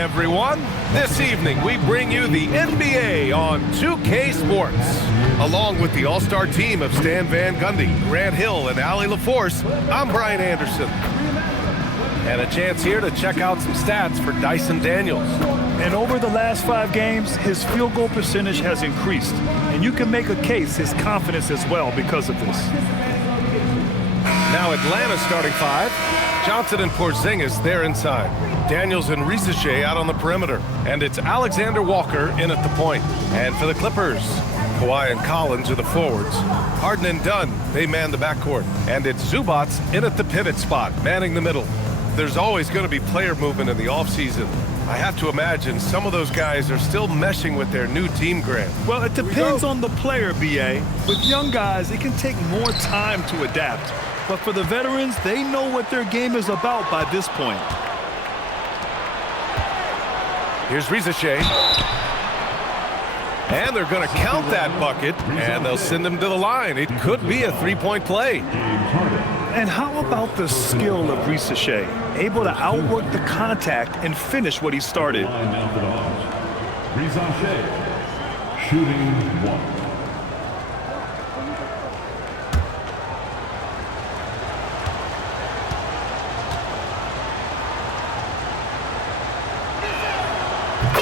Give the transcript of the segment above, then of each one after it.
everyone. This evening, we bring you the NBA on 2K Sports. Along with the all-star team of Stan Van Gundy, Grant Hill, and Allie LaForce, I'm Brian Anderson. And a chance here to check out some stats for Dyson Daniels. And over the last 5 games, his field goal percentage has increased. And you can make a case his confidence as well because of this. Now Atlanta's starting 5. Johnson and Porziņģis, they're inside. Daniels and Risacher out on the perimeter. And it's Alexander Walker in at the point. And for the Clippers, Kawhi and Collins are the forwards. Harden and Dunn, they man the backcourt. And it's Zubac in at the pivot spot, manning the middle. There's always going to be player movement in the offseason. I have to imagine some of those guys are still meshing with their new team, Grant. Well, it depends on the player, B.A. With young guys, it can take more time to adapt. But for the veterans, they know what their game is about by this point. Here's Risacher. And they're going to count that bucket, and they'll send him to the line. It could be a three-point play. And how about the skill of Risacher? Able to outwork the contact and finish what he started. Risacher, shooting 1.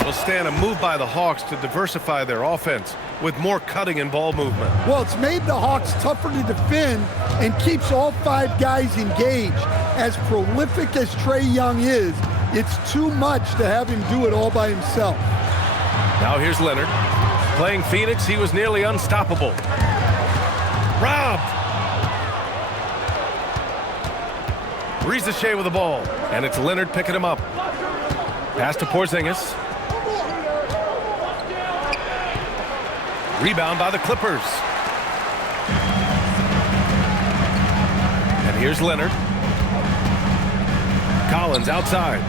Will stand a move by the Hawks to diversify their offense with more cutting and ball movement. Well, it's made the Hawks tougher to defend and keeps all 5 guys engaged. As prolific as Trae Young is, it's too much to have him do it all by himself. Now here's Leonard. Playing Phoenix, he was nearly unstoppable. Robbed! Risacher with the ball, and it's Leonard picking him up. Pass to Porziņģis. Rebound by the Clippers. And here's Leonard. Collins outside.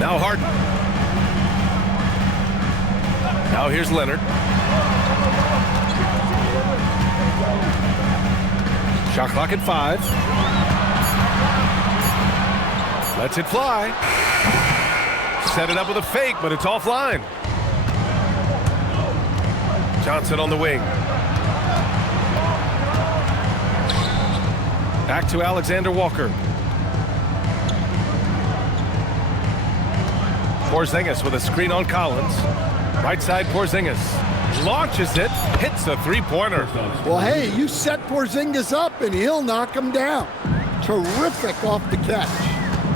Now Harden. Now here's Leonard. Shot clock at 5. Lets it fly. Set it up with a fake, but it's offline. Johnson on the wing. Back to Alexander Walker. Porziņģis with a screen on Collins. Right side Porziņģis. Launches it, hits a three-pointer. Well, hey, you set Porziņģis up and he'll knock him down. Terrific off the catch.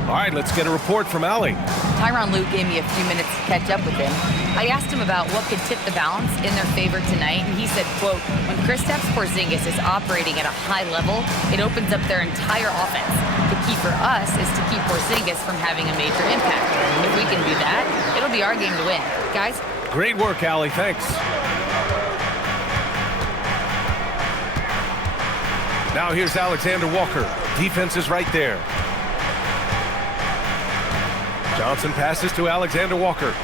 All right, let's get a report from Allie. Tyronn Lue gave me a few minutes to catch up with him. I asked him about what could tip the balance in their favor tonight, and he said, quote, when Kristaps Porziņģis is operating at a high level, it opens up their entire offense. The key for us is to keep Porziņģis from having a major impact. If we can do that, it'll be our game to win. Guys? Great work, Allie. Thanks. Now here's Alexander Walker. Defense is right there. Johnson passes to Alexander Walker.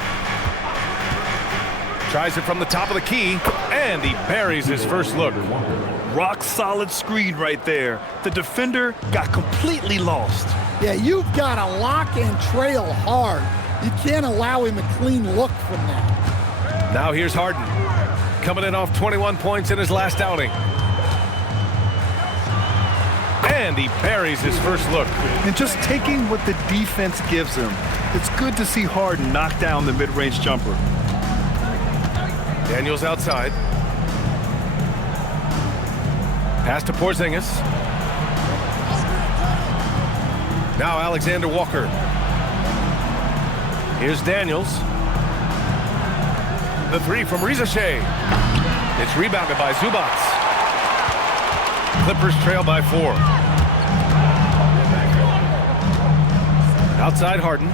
Tries it from the top of the key, and he buries his first look. Rock solid screen right there. The defender got completely lost. Yeah, you've got to lock and trail hard. You can't allow him a clean look from that. Now here's Harden. Coming in off 21 points in his last outing. And he buries his first look. And just taking what the defense gives him, it's good to see Harden knock down the mid-range jumper. Daniels outside. Pass to Porziņģis. Now Alexander Walker. Here's Daniels. The 3 from Risacher. It's rebounded by Zubac. Clippers trail by 4. Outside Harden.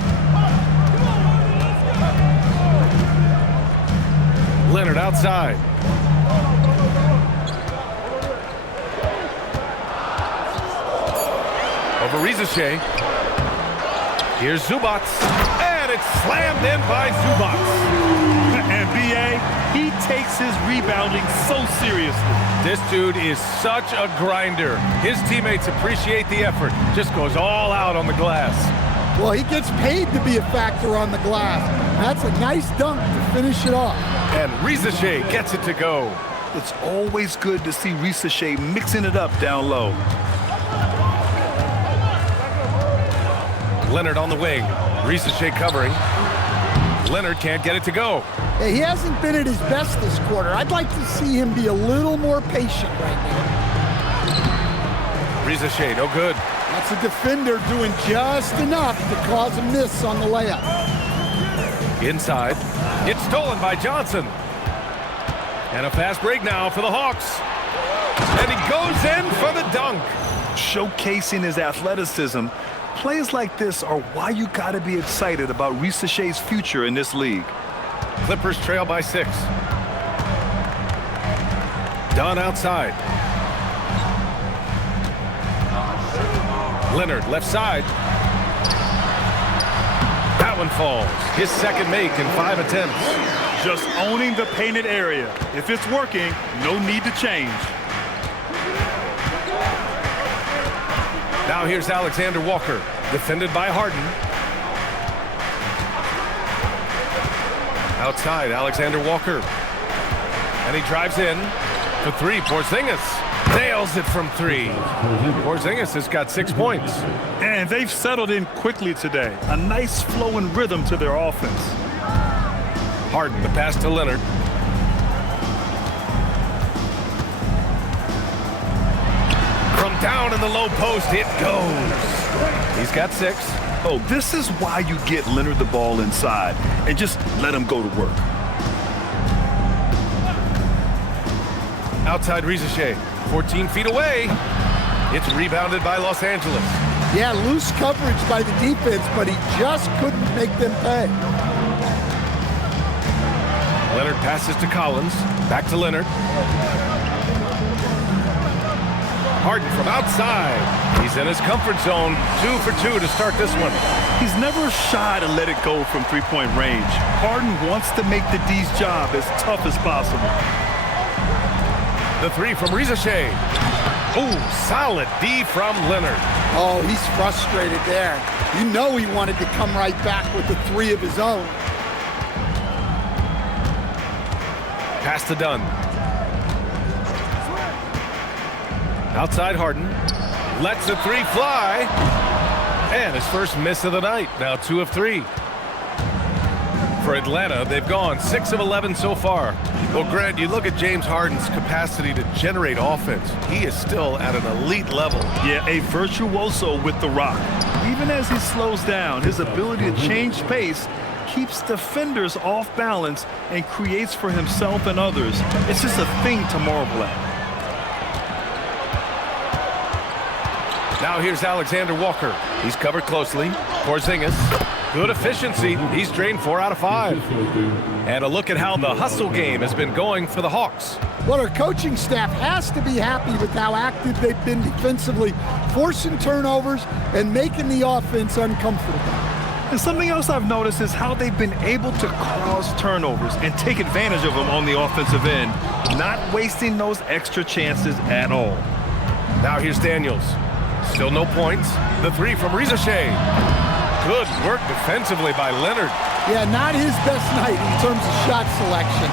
Leonard outside. Over Risacher. Here's Zubac. And it's slammed in by Zubac. And B.A., he takes his rebounding so seriously. This dude is such a grinder. His teammates appreciate the effort. Just goes all out on the glass. Well, he gets paid to be a factor on the glass. That's a nice dunk to finish it off. And Risacher gets it to go. It's always good to see Risacher mixing it up down low. Leonard on the wing. Risacher covering. Leonard can't get it to go. Hey, he hasn't been at his best this quarter. I'd like to see him be a little more patient right now. Risacher, no good. That's a defender doing just enough to cause a miss on the layup. Inside. It's stolen by Johnson. And a fast break now for the Hawks. And he goes in for the dunk. Showcasing his athleticism, plays like this are why you got to be excited about Risacher's future in this league. Clippers trail by 6. Dunn outside. Leonard left side. That one falls. His second make in 5 attempts. Just owning the painted area. If it's working, no need to change. Now here's Alexander Walker, defended by Harden. Outside, Alexander Walker. And he drives in for 3. Porziņģis nails it from 3. Porziņģis has got 6 points. And they've settled in quickly today. A nice flow and rhythm to their offense. Harden, the pass to Leonard. From down in the low post, it goes. He's got 6. Oh, this is why you get Leonard the ball inside and just let him go to work. Outside Risacher, 14 feet away. It's rebounded by Los Angeles. Yeah, loose coverage by the defense, but he just couldn't make them pay. Leonard passes to Collins. Back to Leonard. Harden from outside. He's in his comfort zone. 2 for 2 to start this one. He's never shy to let it go from three-point range. Harden wants to make the D's job as tough as possible. The 3 from Risacher. Ooh, solid D from Leonard. Oh, he's frustrated there. You know he wanted to come right back with the 3 of his own. Pass to Dunn. Outside Harden. Lets the 3 fly. And his first miss of the night. Now 2 of 3. For Atlanta, they've gone 6 of 11 so far. Well, Grant, you look at James Harden's capacity to generate offense. He is still at an elite level. Yeah, a virtuoso with the rock. Even as he slows down, his ability to change pace keeps defenders off balance and creates for himself and others. It's just a thing to marvel at. Now here's Alexander Walker. He's covered closely. Porziņģis, good efficiency. He's drained 4 out of 5. And a look at how the hustle game has been going for the Hawks. Well, our coaching staff has to be happy with how active they've been defensively, forcing turnovers and making the offense uncomfortable. And something else I've noticed is how they've been able to cause turnovers and take advantage of them on the offensive end, not wasting those extra chances at all. Now here's Daniels. Still no points. The 3 from Risacher. Good work defensively by Leonard. Yeah, not his best night in terms of shot selection.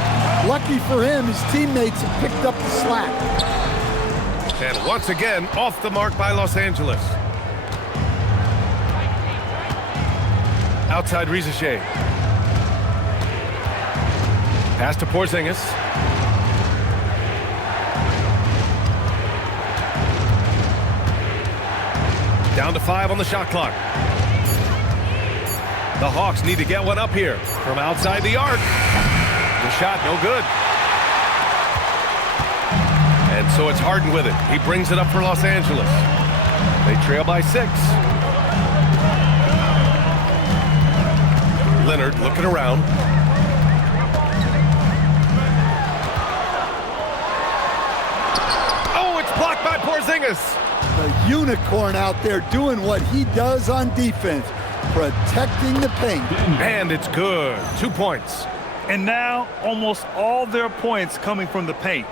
Lucky for him, his teammates have picked up the slack. And once again, off the mark by Los Angeles. Outside Risacher. Pass to Porziņģis. Down to 5 on the shot clock. The Hawks need to get one up here from outside the arc. The shot no good. And so it's Harden with it. He brings it up for Los Angeles. They trail by 6. Leonard looking around. Oh, it's blocked by Porziņģis. The unicorn out there doing what he does on defense, protecting the paint. And it's good. 2 points. And now almost all their points coming from the paint.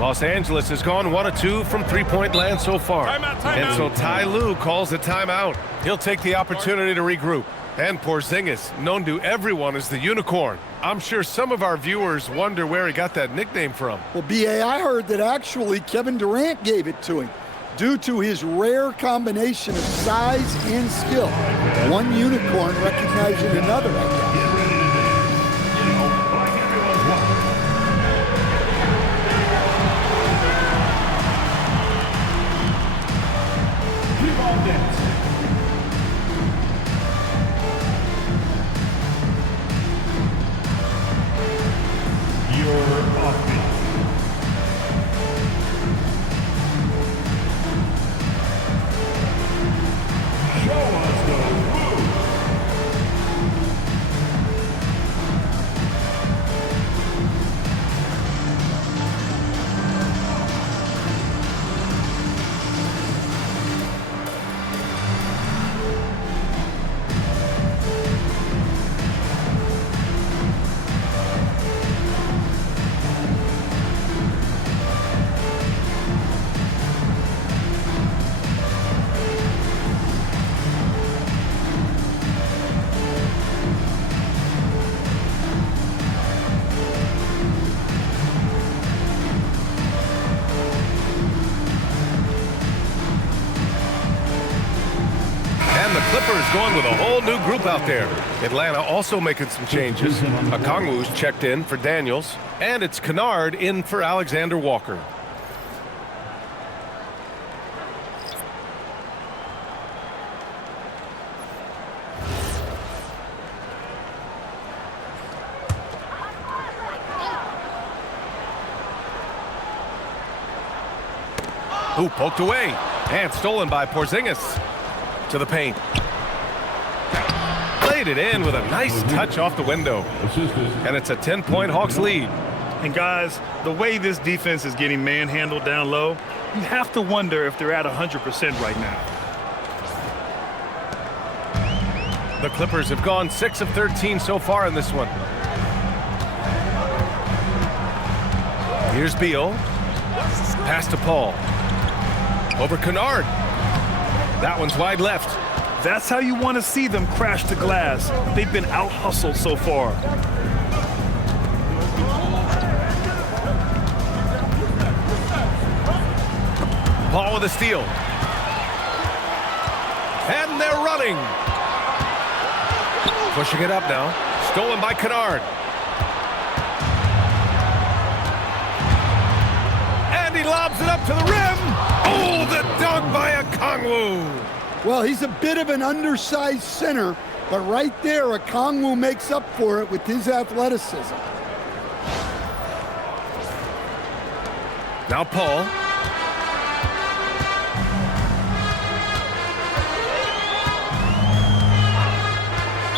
Los Angeles has gone 1 of 2 from three-point land so far. And so Ty Lue calls a timeout. He'll take the opportunity to regroup. And Porziņģis, known to everyone as the Unicorn. I'm sure some of our viewers wonder where he got that nickname from. Well, B.A., I heard that actually Kevin Durant gave it to him due to his rare combination of size and skill. One unicorn recognizing another, I guess. Clippers going with a whole new group out there. Atlanta also making some changes. Okongwu's checked in for Daniels, and it's Kennard in for Alexander Walker. Ooh, poked away and stolen by Porziņģis. To the paint. Played it in with a nice touch off the window. And it's a 10-point Hawks lead. And guys, the way this defense is getting manhandled down low, you have to wonder if they're at 100% right now. The Clippers have gone 6 of 13 so far in this one. Here's Beal. Pass to Paul. Over Kennard. That one's wide left. That's how you want to see them crash the glass. They've been out-hustled so far. Paul with a steal. And they're running. Pushing it up now. Stolen by Kennard. And he lobs it up to the rim. Oh, the dunk by Okongwu. Well, he's a bit of an undersized center, but right there, Okongwu makes up for it with his athleticism. Now Paul.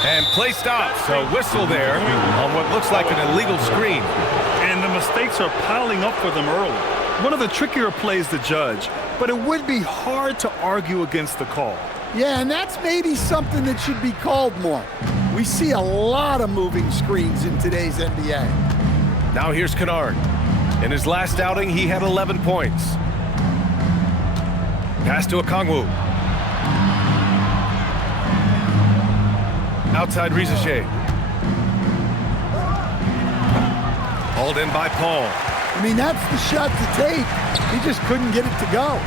And play stops. A whistle there on what looks like an illegal screen. And the mistakes are piling up for them early. One of the trickier plays to judge, but it would be hard to argue against the call. Yeah, and that's maybe something that should be called more. We see a lot of moving screens in today's NBA. Now here's Kennard. In his last outing, he had 11 points. Pass to Okongwu. Outside Risacher. Hauled in by Paul. I mean, that's the shot to take. He just couldn't get it to go.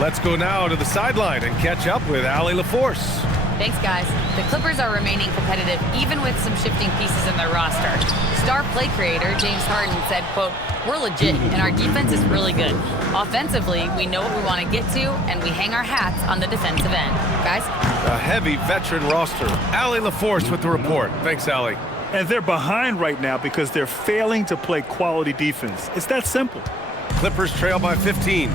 Let's go now to the sideline and catch up with Allie LaForce. Thanks, guys. The Clippers are remaining competitive even with some shifting pieces in their roster. Star play creator James Harden said, quote, "We're legit and our defense is really good. Offensively, we know what we want to get to and we hang our hats on the defensive end." Guys? A heavy veteran roster. Allie LaForce with the report. Thanks, Allie. And they're behind right now because they're failing to play quality defense. It's that simple. Clippers trail by 15.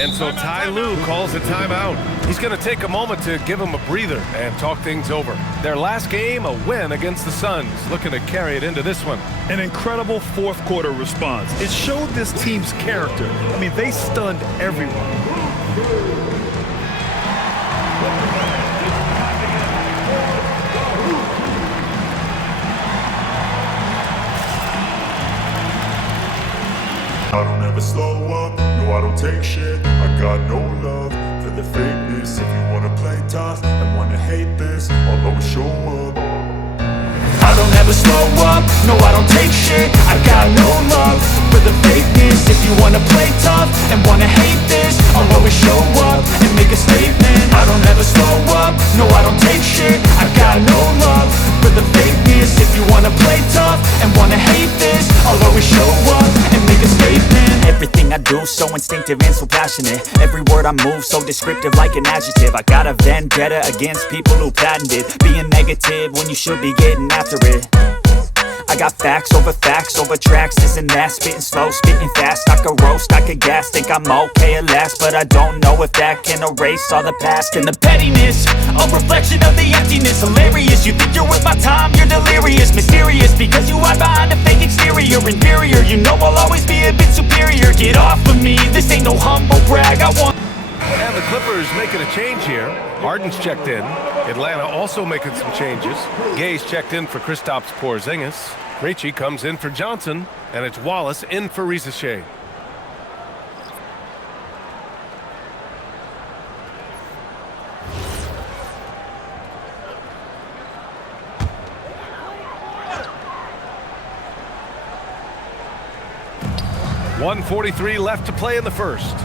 And so Ty Lue calls a timeout. He's going to take a moment to give him a breather and talk things over. Their last game, a win against the Suns, looking to carry it into this one. An incredible fourth quarter response. It showed this team's character. I mean, they stunned everyone. I don't ever slow up, no I don't take shit. I got no love for the fakeness. If you wanna play tough and wanna hate this, I'll always show up. I don't ever slow up, no I don't take shit. I got no love for the fakeness. If you wanna play tough and wanna hate this, I'll always show up and make a statement. I don't ever slow up, no I don't take shit. I got no love for the fakeness. If you wanna play tough and wanna hate this, I'll always show up and make a statement. Everything I do so instinctive and so passionate. Every word I move so descriptive like an adjective. I got a vendetta against people who patented being negative when you should be getting after it. I got facts over tracks, this and that. Spitting slow, spitting fast. I could roast, I could gas. Think I'm okay at last, but I don't know if that can erase all the past. And the pettiness, a reflection of the emptiness. Hilarious, you think you're worth my time, you're delirious. Mysterious, because you hide behind a fake exterior. Inferior, you know I'll always be a bit superior. Get off of me, this ain't no humble brag. I want. And the Clippers making a change here. Harden's checked in. Atlanta also making some changes. Gay's checked in for Kristaps Porziņģis. Krejci comes in for Johnson, and it's Wallace in for Risacher. .143 left to play in the first.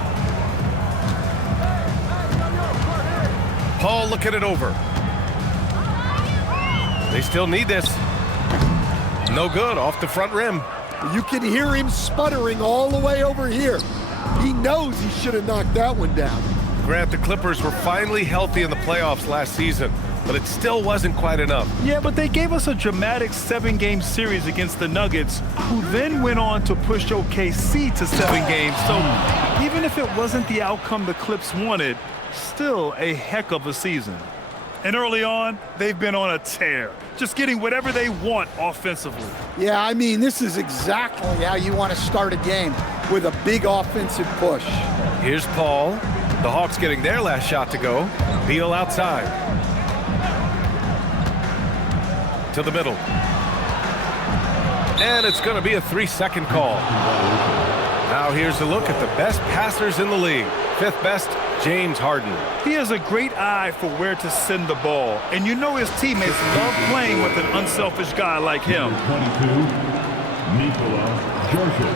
Paul looking it over. They still need this. No good, off the front rim. You can hear him sputtering all the way over here. He knows he should have knocked that one down. Grant, the Clippers were finally healthy in the playoffs last season, but it still wasn't quite enough. Yeah, but they gave us a dramatic 7-game series against the Nuggets, who then went on to push OKC to 7 games. So even if it wasn't the outcome the Clips wanted, still a heck of a season. And early on, they've been on a tear, just getting whatever they want offensively. Yeah, I mean, this is exactly how you want to start a game, with a big offensive push. Here's Paul. The Hawks getting their last shot to go. Beal outside. To the middle. And it's going to be a 3-second call. Now here's a look at the best passers in the league. 5th best, James Harden. He has a great eye for where to send the ball, and you know his teammates love playing with an unselfish guy like him. 22, Zaccharie Risacher.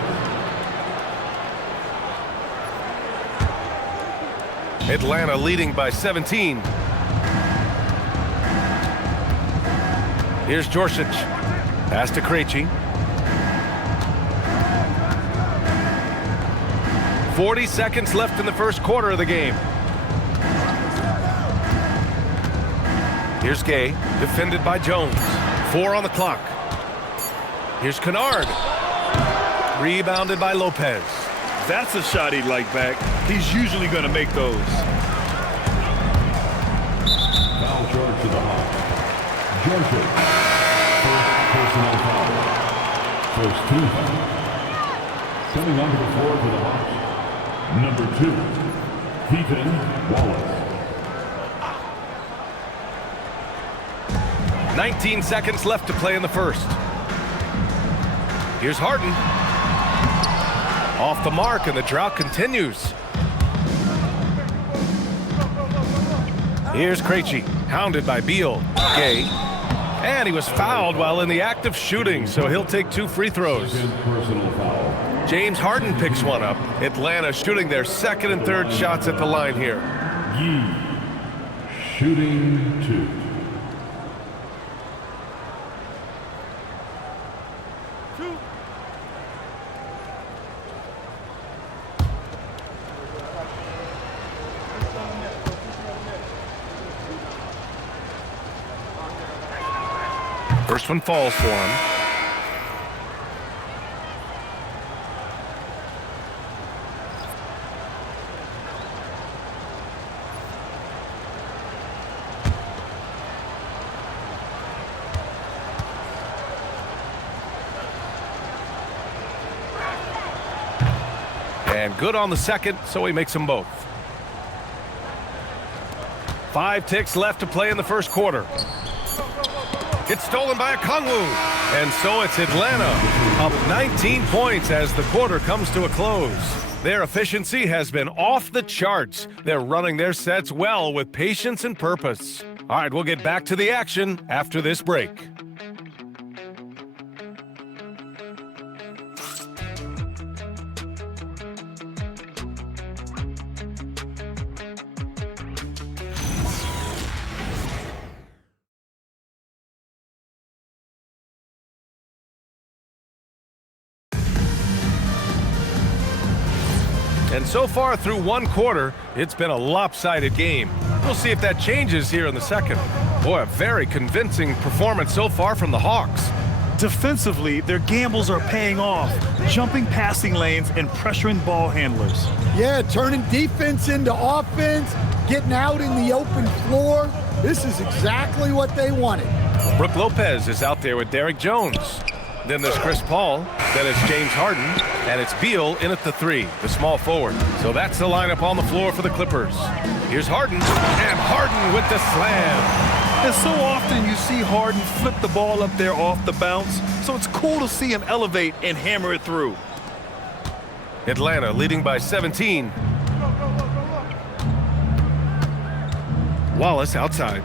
Atlanta leading by 17. Here's Djorcic. Pass to Krejci. 40 seconds left in the first quarter of the game. Here's Gay, defended by Jones. 4 on the clock. Here's Kennard. Rebounded by Lopez. That's a shot he'd like back. He's usually going to make those. Foul charge to the Hawks. Djorcic. First personal foul. First 2 fouls. Coming onto the floor for the Hawks. Number 2, Keaton Wallace. 19 seconds left to play in the first. Here's Harden. Off the mark, and the drought continues. Here's Krejci, hounded by Beal. Gay. And he was fouled while in the act of shooting, so he'll take 2 free throws. Personal foul. James Harden picks one up. Atlanta shooting their 2nd and 3rd shots at the line here. Yee, shooting 2. First one falls for him. And good on the second, so he makes them both. 5 ticks left to play in the first quarter. It's stolen by Okongwu. And so it's Atlanta up 19 points as the quarter comes to a close. Their efficiency has been off the charts. They're running their sets well with patience and purpose. All right, we'll get back to the action after this break. And so far through one quarter, it's been a lopsided game. We'll see if that changes here in the second. Boy, a very convincing performance so far from the Hawks. Defensively, their gambles are paying off, jumping passing lanes and pressuring ball handlers. Yeah, turning defense into offense, getting out in the open floor. This is exactly what they wanted. Brook Lopez is out there with Derrick Jones. Then there's Chris Paul, then it's James Harden, and it's Beal in at the 3, the small forward. So that's the lineup on the floor for the Clippers. Here's Harden, and Harden with the slam. And so often you see Harden flip the ball up there off the bounce, so it's cool to see him elevate and hammer it through. Atlanta leading by 17. Wallace outside.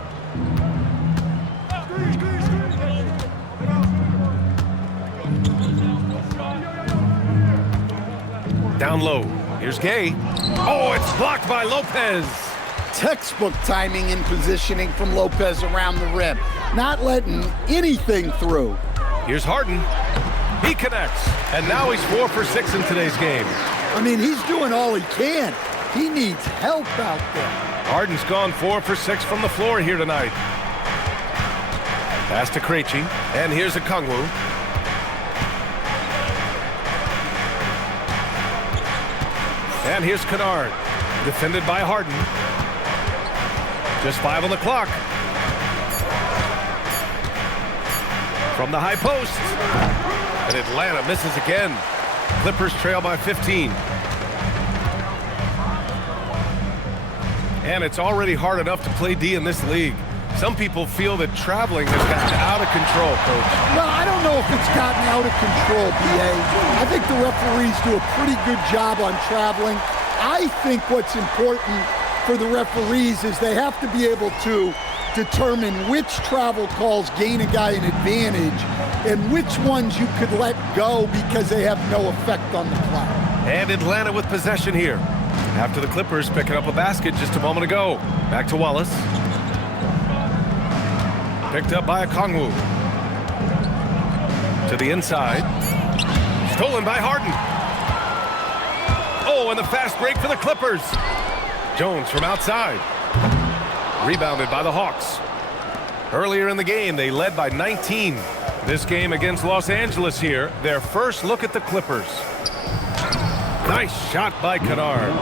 Down low. Here's Gay. Oh, it's blocked by Lopez. Textbook timing and positioning from Lopez around the rim. Not letting anything through. Here's Harden. He connects. And now he's 4 for 6 in today's game. I mean, he's doing all he can. He needs help out there. Harden's gone 4 for 6 from the floor here tonight. Pass to Krejci. And here's Okongwu. And here's Kennard, defended by Harden. Just 5 on the clock. From the high post. And Atlanta misses again. Clippers trail by 15. And it's already hard enough to play D in this league. Some people feel that traveling has gotten out of control, Coach. Well, I don't know if it's gotten out of control, B.A. I think the referees do a pretty good job on traveling. I think what's important for the referees is they have to be able to determine which travel calls gain a guy an advantage and which ones you could let go because they have no effect on the play. And Atlanta with possession here. After the Clippers picking up a basket just a moment ago. Back to Wallace. Picked up by Okongwu. To the inside. Stolen by Harden. Oh, and the fast break for the Clippers. Jones from outside. Rebounded by the Hawks. Earlier in the game, they led by 19. This game against Los Angeles here, their first look at the Clippers. Nice shot by Kennard.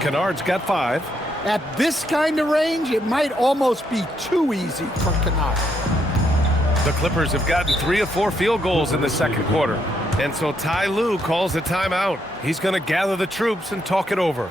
Kennard's got 5. At this kind of range, it might almost be too easy for Kennard. The Clippers have gotten 3 of 4 field goals in the second quarter. And so Ty Lue calls a timeout. He's going to gather the troops and talk it over.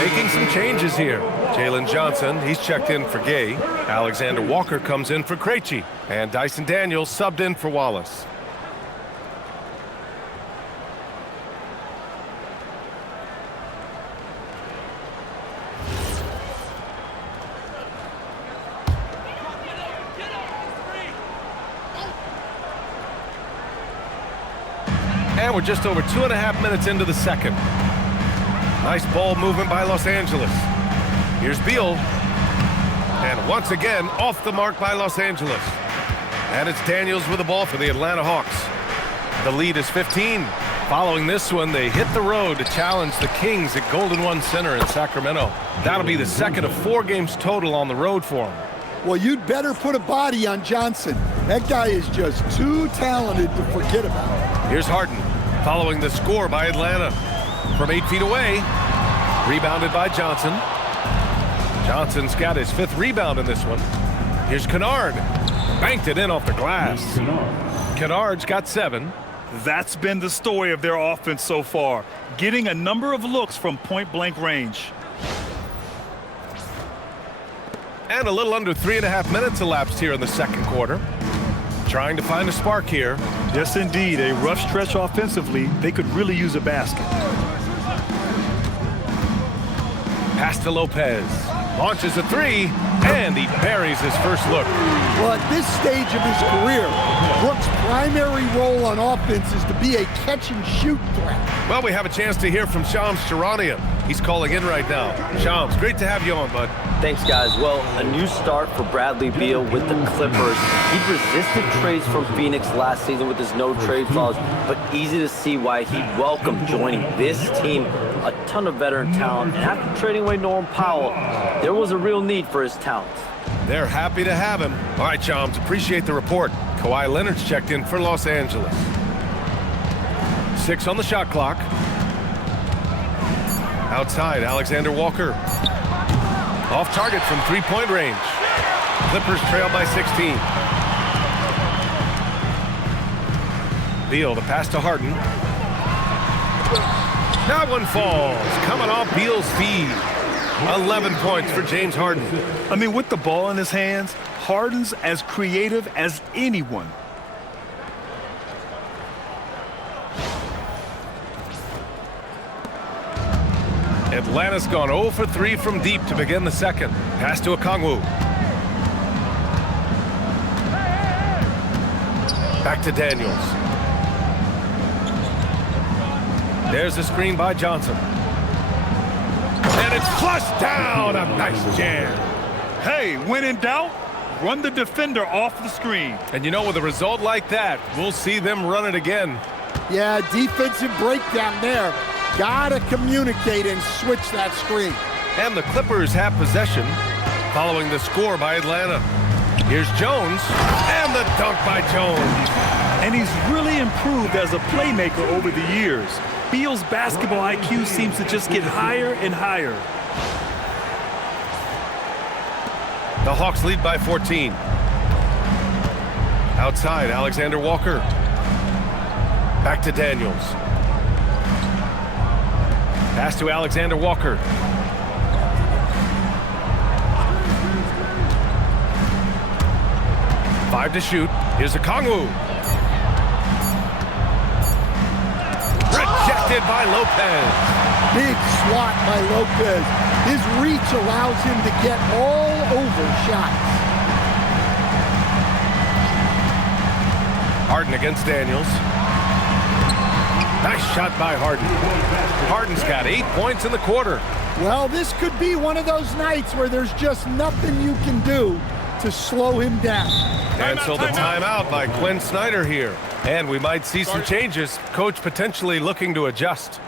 Making some changes here. Jalen Johnson, he's checked in for Gay. Alexander Walker comes in for Krejci. And Dyson Daniels subbed in for Wallace. And we're just over 2.5 minutes into the second. Nice ball movement by Los Angeles. Here's Beal. And once again, off the mark by Los Angeles. And it's Daniels with the ball for the Atlanta Hawks. The lead is 15. Following this one, they hit the road to challenge the Kings at Golden One Center in Sacramento. That'll be the second of 4 games total on the road for them. Well, you'd better put a body on Johnson. That guy is just too talented to forget about. Here's Harden, following the score by Atlanta. From 8 feet away, rebounded by Johnson. Johnson's got his 5th rebound in this one. Here's Kennard, banked it in off the glass. Kennard's got 7. That's been the story of their offense so far, getting a number of looks from point-blank range. And a little under 3.5 minutes elapsed here in the second quarter. Trying to find a spark here. Yes, indeed. A rough stretch offensively. They could really use a basket. Pass to Lopez. Launches a 3, and he buries his first look. Well, at this stage of his career, Brooks' primary role on offense is to be a catch-and-shoot threat. Well, we have a chance to hear from Shams Charania. He's calling in right now. Shams, great to have you on, bud. Thanks, guys. Well, a new start for Bradley Beal with the Clippers. He resisted trades from Phoenix last season with his no-trade clause, but easy to see why he welcomed joining this team. A ton of veteran talent, and after trading away Norm Powell, there was a real need for his talents. They're happy to have him. All right, Shams, appreciate the report. Kawhi Leonard's checked in for Los Angeles. 6 on the shot clock. Outside, Alexander Walker. Off target from 3-point range. Clippers trail by 16. Beal, the pass to Harden. That one falls. Coming off Beal's feed. 11 points for James Harden. I mean, with the ball in his hands, Harden's as creative as anyone. Atlanta's gone 0 for 3 from deep to begin the second. Pass to Okongwu. Back to Daniels. There's a screen by Johnson. And it's flushed down. A nice jam. Hey, when in doubt, run the defender off the screen. And you know, with a result like that, we'll see them run it again. Yeah, defensive breakdown there. Gotta communicate and switch that screen. And the Clippers have possession following the score by Atlanta. Here's Jones, and the dunk by Jones. And he's really improved as a playmaker over the years. Beal's basketball IQ seems to just get higher and higher. The Hawks lead by 14. Outside, Alexander Walker. Back to Daniels. Pass to Alexander Walker. Five to shoot. Here's Okongwu. Rejected by Lopez. Big swat by Lopez. His reach allows him to get all over shots. Harden against Daniels. Nice shot by Harden. Harden's got 8 points in the quarter. Well, this could be one of those nights where there's just nothing you can do to slow him down. And so the timeout by Quinn Snyder here. And we might see some changes. Coach potentially looking to adjust.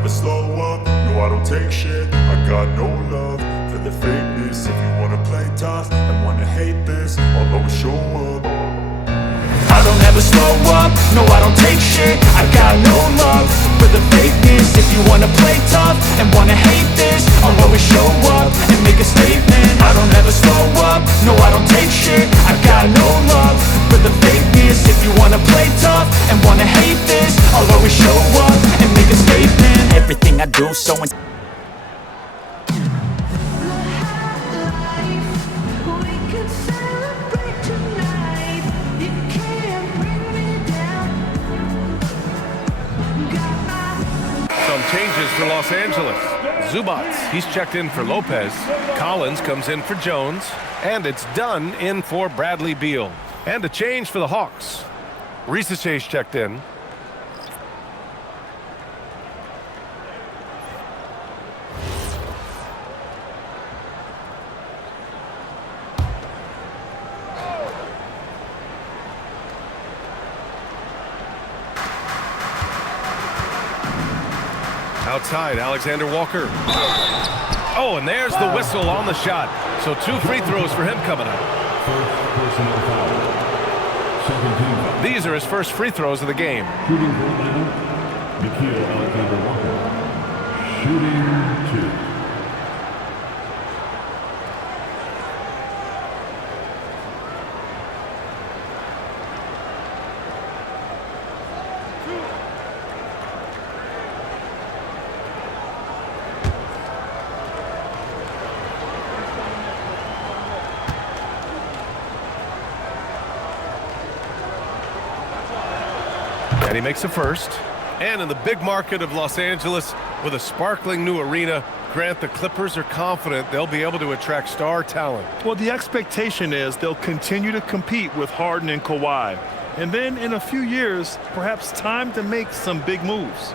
never slow up, no I don't take shit. I got no love for the fakeness. If you wanna play tough and wanna hate this, I'll always show up. I don't ever slow up, no I don't take shit. I got no love for the fakeness. If you wanna play tough and wanna hate this, I'll always show up and make a statement. I don't ever slow up, no I don't take shit. I got no love for the fakeness. If you wanna play tough and wanna hate this, I'll always show up and make a statement. Everything I do so Some changes for Los Angeles. Zubats, he's checked in for Lopez. Collins comes in for Jones. And it's done in for Bradley Beal. And a change for the Hawks. Risacher's checked in. Outside, Alexander Walker. Oh, and there's the whistle on the shot. So 2 free throws for him coming up. First personal foul. Second team foul. These are his first free throws of the game. Shooting for Atlanta, Nickeil Alexander-Walker. Shooting 2. And he makes a first. And in the big market of Los Angeles, with a sparkling new arena, Grant, the Clippers are confident they'll be able to attract star talent. Well, the expectation is they'll continue to compete with Harden and Kawhi. And then in a few years, perhaps time to make some big moves.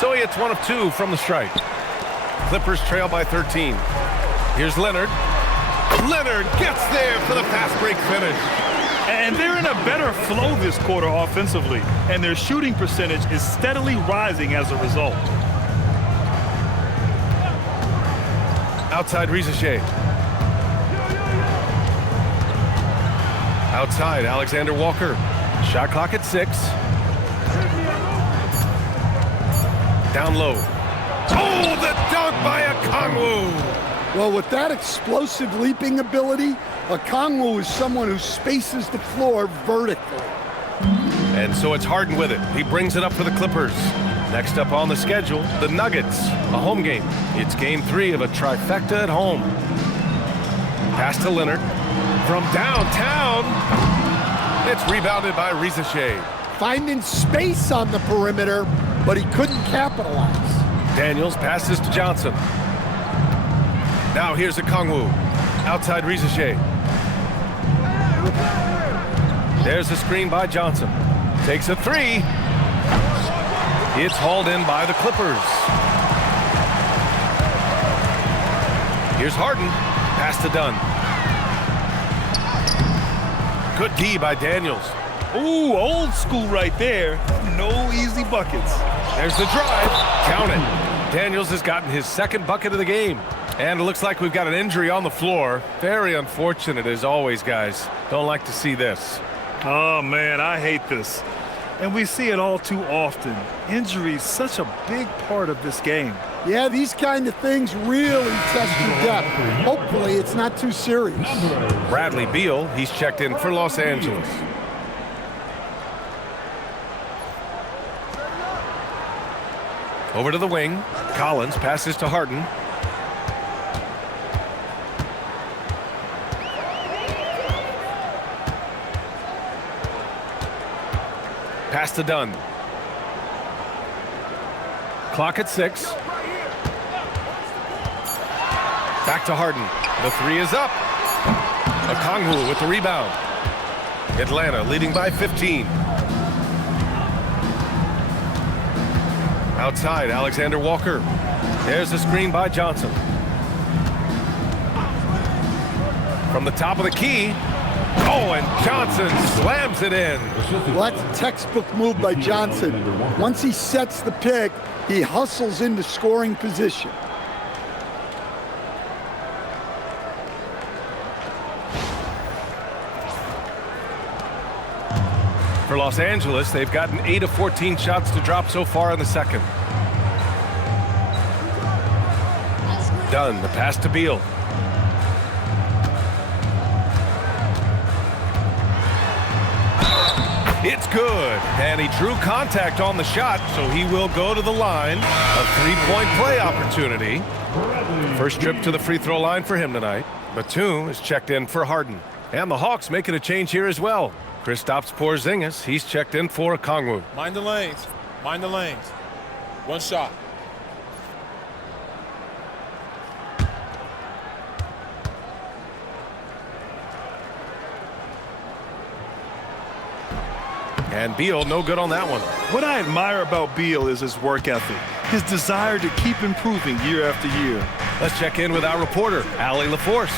So he hits 1 of 2 from the stripe. Clippers trail by 13. Here's Leonard. Leonard gets there for the fast break finish. And they're in a better flow this quarter offensively, and their shooting percentage is steadily rising as a result. Outside Risacher. Outside Alexander Walker. Shot clock at 6. Down low. Oh, the dunk by Okongwu. Well, with that explosive leaping ability, Okongwu is someone who spaces the floor vertically. And so it's Harden with it. He brings it up for the Clippers. Next up on the schedule, the Nuggets, a home game. It's game 3 of a trifecta at home. Pass to Leonard. From downtown, it's rebounded by Risacher. Finding space on the perimeter, but he couldn't capitalize. Daniels passes to Johnson. Now here's Okongwu. Outside Risacher. There's a screen by Johnson. Takes a 3. It's hauled in by the Clippers. Here's Harden. Pass to Dunn. Good D by Daniels. Ooh, old school right there. No easy buckets. There's the drive. Count it. Daniels has gotten his 2nd bucket of the game. And it looks like we've got an injury on the floor. Very unfortunate as always, guys. Don't like to see this. Oh, man, I hate this. And we see it all too often. Injuries, such a big part of this game. Yeah, these kind of things really test your depth. Hopefully, it's not too serious. Bradley Beal, he's checked in for Los Angeles. Over to the wing. Collins passes to Harden. Pass to Dunn. Clock at 6. Back to Harden. The 3 is up. Okongwu with the rebound. Atlanta leading by 15. Outside, Alexander Walker. There's a screen by Johnson. From the top of the key. Oh, and Johnson slams it in. Well, that's a textbook move by Johnson. Once he sets the pick, he hustles into scoring position. For Los Angeles, they've gotten 8 of 14 shots to drop so far in the second. Done. The pass to Beal. It's good, and he drew contact on the shot, so he will go to the line. A three-point play opportunity. First trip to the free throw line for him tonight. Batum is checked in for Harden. And the Hawks making a change here as well. Kristaps Porziņģis, he's checked in for Kongwu. Mind the lanes. Mind the lanes. One shot. And Beal, no good on that one. What I admire about Beal is his work ethic, his desire to keep improving year after year. Let's check in with our reporter, Allie LaForce.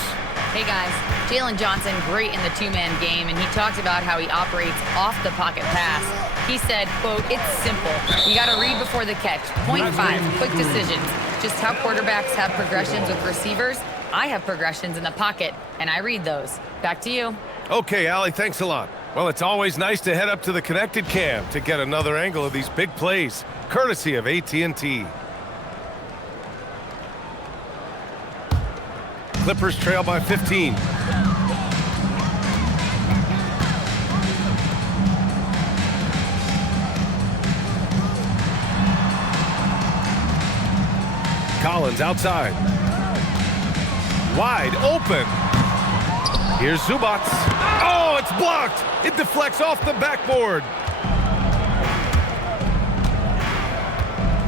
Hey guys, Jalen Johnson, great in the two-man game, and he talked about how he operates off the pocket pass. He said, quote, "It's simple. You got to read before the catch. 0.5, quick decisions. Just how quarterbacks have progressions with receivers, I have progressions in the pocket, and I read those." Back to you. Okay, Allie, thanks a lot. Well, it's always nice to head up to the connected cam to get another angle of these big plays, courtesy of AT&T. Clippers trail by 15. Collins outside. Wide open. Here's Zubac. Oh, it's blocked. It deflects off the backboard.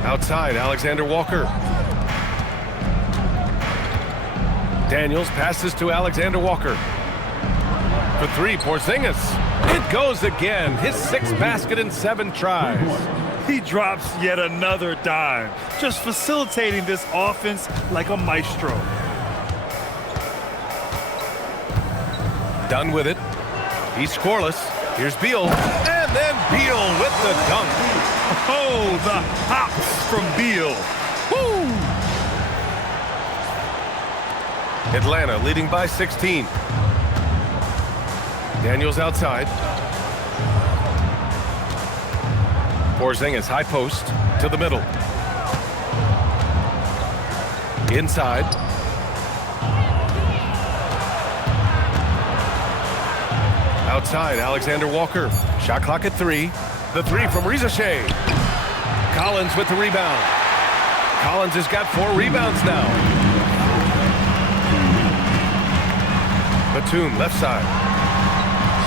Outside, Alexander Walker. Daniels passes to Alexander Walker. For three, Porziņģis. It goes again. His 6th basket in 7 tries. He drops yet another dime, just facilitating this offense like a maestro. Done with it. He's scoreless. Here's Beal. And then Beal with the dunk. Oh, the hops from Beal. Woo! Atlanta leading by 16. Daniels outside. Porziņģis high post to the middle. Inside. Outside, Alexander Walker. Shot clock at 3. The 3 from Risacher. Collins with the rebound. Collins has got 4 rebounds now. Batum, left side.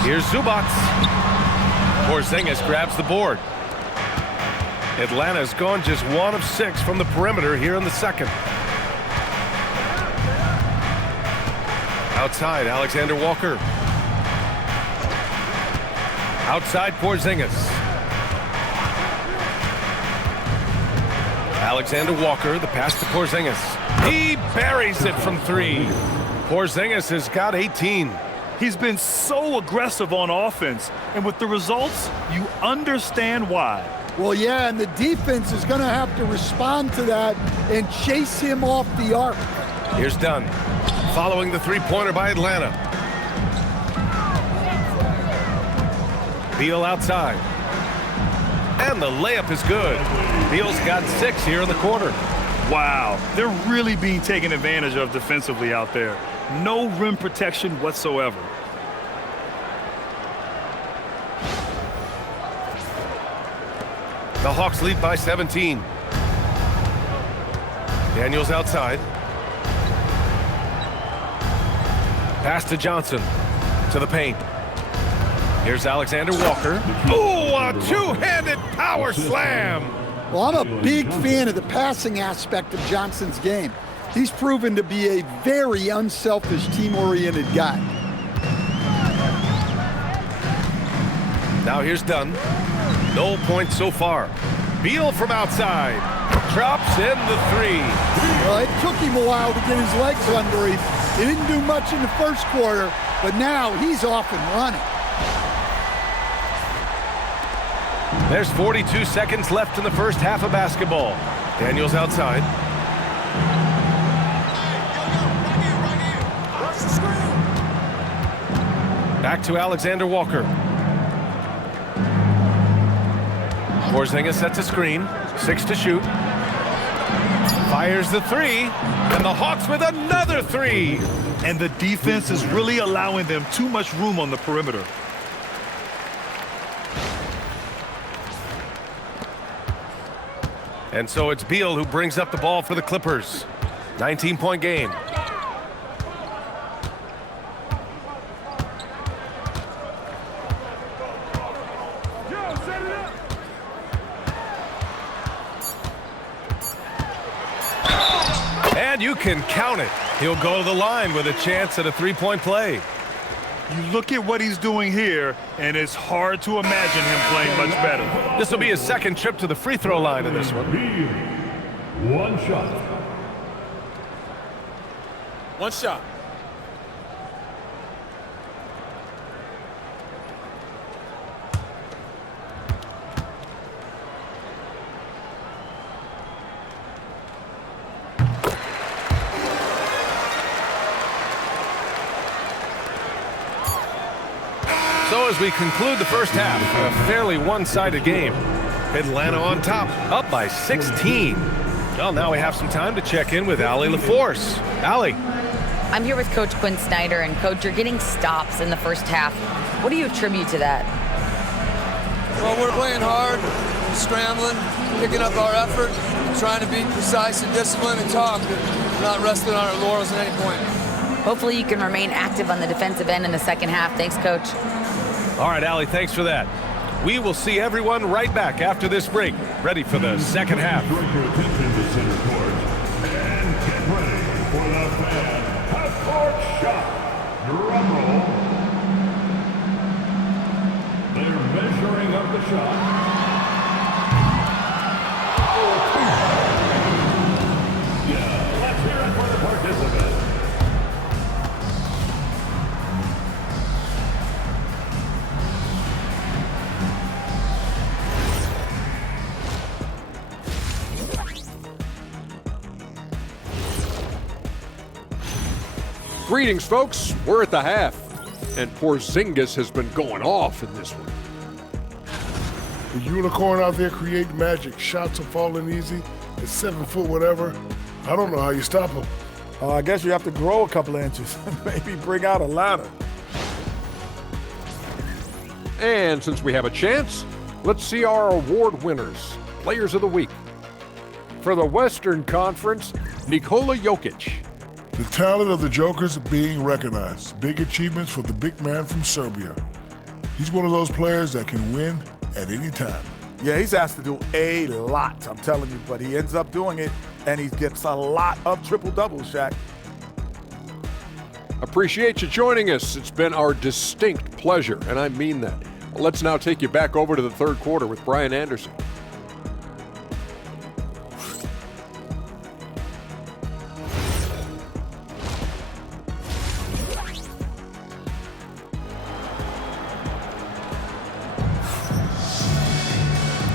Here's Zubac. Porziņģis grabs the board. Atlanta's gone just 1 of 6 from the perimeter here in the second. Outside, Alexander Walker. Outside, Porziņģis. Alexander Walker, the pass to Porziņģis. He buries it from 3. Porziņģis has got 18. He's been so aggressive on offense, and with the results, you understand why. Well, yeah, and the defense is going to have to respond to that and chase him off the arc. Here's Dunn, following the three-pointer by Atlanta. Beal outside. And the layup is good. Beal's got 6 here in the quarter. Wow, they're really being taken advantage of defensively out there. No rim protection whatsoever. The Hawks lead by 17. Daniels outside. Pass to Johnson. To the paint. Here's Alexander Walker. Oh, a two-handed power slam. Well, I'm a big fan of the passing aspect of Johnson's game. He's proven to be a very unselfish, team-oriented guy. Now here's Dunn. No points so far. Beal from outside. Drops in the 3. Well, it took him a while to get his legs under him, He didn't do much in the first quarter, but now he's off and running. There's 42 seconds left in the first half of basketball. Daniels outside. Back to Alexander Walker. Porziņģis sets a screen. 6 to shoot. Fires the three. And the Hawks with another three. And the defense is really allowing them too much room on the perimeter. And so it's Beal who brings up the ball for the Clippers. 19-point game. And you can count it. He'll go to the line with a chance at a three-point play. You look at what he's doing here, and it's hard to imagine him playing much better. This will be his second trip to the free throw line in this one. One shot. One shot. So as we conclude the first half, a fairly one-sided game. Atlanta on top, up by 16. Well, now we have some time to check in with Allie LaForce. Allie. I'm here with Coach Quinn Snyder, and Coach, you're getting stops in the first half. What do you attribute to that? Well, we're playing hard, scrambling, picking up our effort, trying to be precise and disciplined and talk, but not resting on our laurels at any point. Hopefully you can remain active on the defensive end in the second half. Thanks, Coach. All right, Allie, thanks for that. We will see everyone right back after this break, ready for the second half. Direct your attention to center court and get ready for the fan half-court shot. Drum roll. They're measuring up the shot. Yeah, let's hear it for the participant. Greetings, folks. We're at the half, and Porziņģis has been going off in this one. The unicorn out there creating magic. Shots are falling easy. It's 7 foot whatever. I don't know how you stop him. I guess you have to grow a couple of inches. Maybe bring out a ladder. And since we have a chance, let's see our award winners, Players of the Week. For the Western Conference, Nikola Jokic. The talent of the Jokers being recognized. Big achievements for the big man from Serbia. He's one of those players that can win at any time. Yeah, he's asked to do a lot, I'm telling you, but he ends up doing it, and he gets a lot of triple-doubles, Shaq. Appreciate you joining us. It's been our distinct pleasure, and I mean that. Let's now take you back over to the third quarter with Brian Anderson.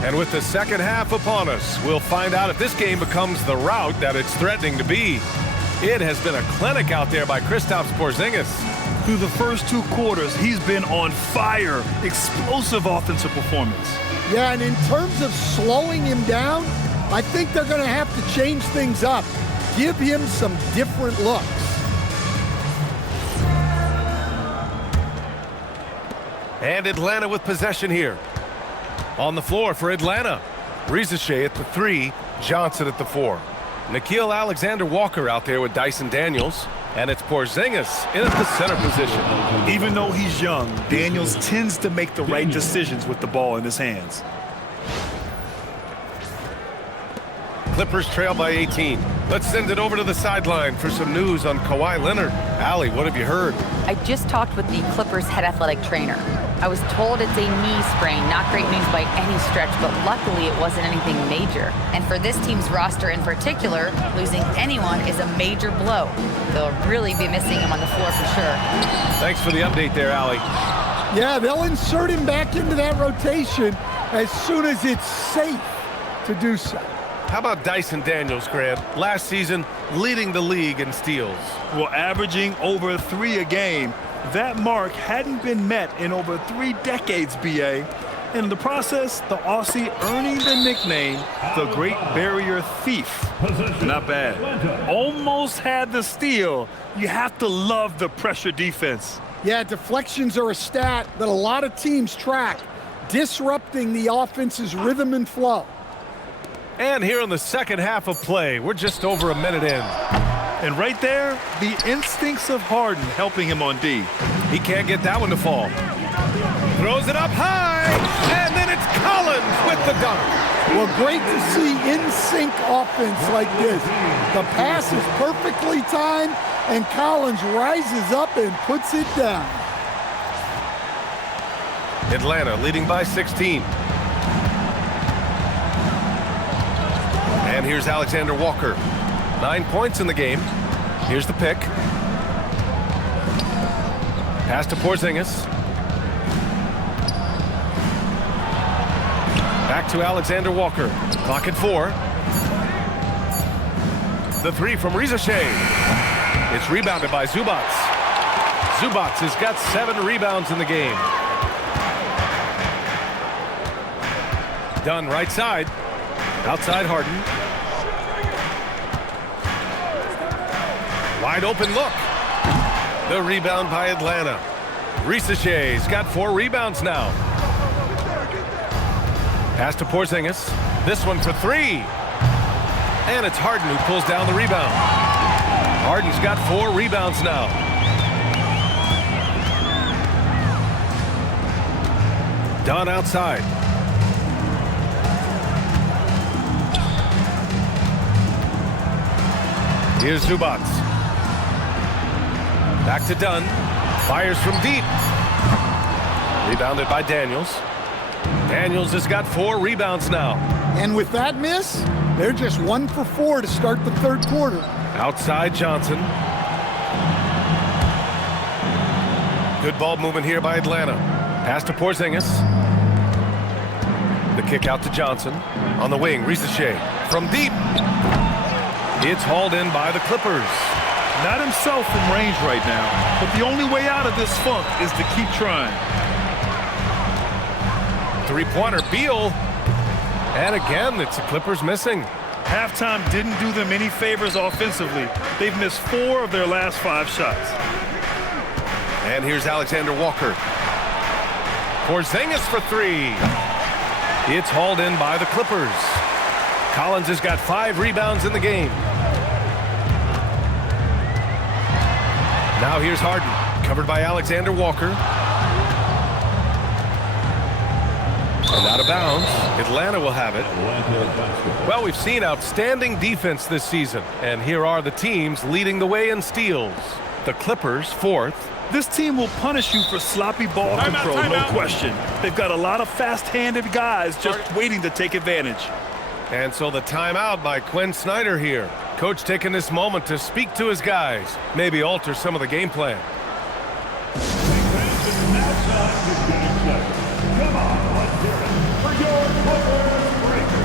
And with the second half upon us, we'll find out if this game becomes the rout that it's threatening to be. It has been a clinic out there by Kristaps Porziņģis. Through the first two quarters, he's been on fire. Explosive offensive performance. Yeah, and in terms of slowing him down, I think they're going to have to change things up. Give him some different looks. And Atlanta with possession here. On the floor for Atlanta. Risacher at the 3, Johnson at the 4. Nickeil Alexander-Walker out there with Dyson Daniels. And it's Porziņģis in at the center position. Even though he's young, Daniels tends to make the right decisions with the ball in his hands. Clippers trail by 18. Let's send it over to the sideline for some news on Kawhi Leonard. Allie, what have you heard? I just talked with the Clippers head athletic trainer. I was told it's a knee sprain, not great news by any stretch, but luckily it wasn't anything major. And for this team's roster in particular, losing anyone is a major blow. They'll really be missing him on the floor for sure. Thanks for the update there, Allie. Yeah, they'll insert him back into that rotation as soon as it's safe to do so. How about Dyson Daniels, Grant? Last season, leading the league in steals. Well, averaging over 3 a game. That mark hadn't been met in over 3 decades, BA. In the process, the Aussie earning the nickname, the Great Barrier Thief. Not bad. Almost had the steal. You have to love the pressure defense. Yeah, deflections are a stat that a lot of teams track, disrupting the offense's rhythm and flow. And here in the second half of play, we're just over a minute in. And right there, the instincts of Harden helping him on D. He can't get that one to fall. Throws it up high, and then it's Collins with the dunk. Well, great to see in-sync offense like this. The pass is perfectly timed, and Collins rises up and puts it down. Atlanta leading by 16. And here's Alexander Walker. 9 points in the game. Here's the pick. Pass to Porziņģis. Back to Alexander Walker. Clock at 4. The 3 from Risacher. It's rebounded by Zubac. Zubac has got 7 rebounds in the game. Dunn right side. Outside Harden. Wide open look. The rebound by Atlanta. Risacher's got 4 rebounds now. Pass to Porziņģis. This one for 3. And it's Harden who pulls down the rebound. Harden's got 4 rebounds now. Dunn outside. Here's Zubac. Back to Dunn. Fires from deep. Rebounded by Daniels. Daniels has got 4 rebounds now. And with that miss, they're just 1 for 4 to start the third quarter. Outside Johnson. Good ball movement here by Atlanta. Pass to Porziņģis. The kick out to Johnson. On the wing, Risacher from deep. It's hauled in by the Clippers. Not himself from range right now, but the only way out of this funk is to keep trying. 3-pointer, Beal. And again, it's the Clippers missing. Halftime didn't do them any favors offensively. They've missed 4 of their last 5 shots. And here's Alexander Walker. Porziņģis for 3. It's hauled in by the Clippers. Collins has got 5 rebounds in the game. Now here's Harden, covered by Alexander Walker. And out of bounds, Atlanta will have it. Well, we've seen outstanding defense this season, and here are the teams leading the way in steals. The Clippers, 4th. This team will punish you for sloppy ball control, no question. They've got a lot of fast-handed guys just waiting to take advantage. And so the timeout by Quinn Snyder here. Coach taking this moment to speak to his guys, maybe alter some of the game plan. Come on, let's hear it for your Clippers breaker.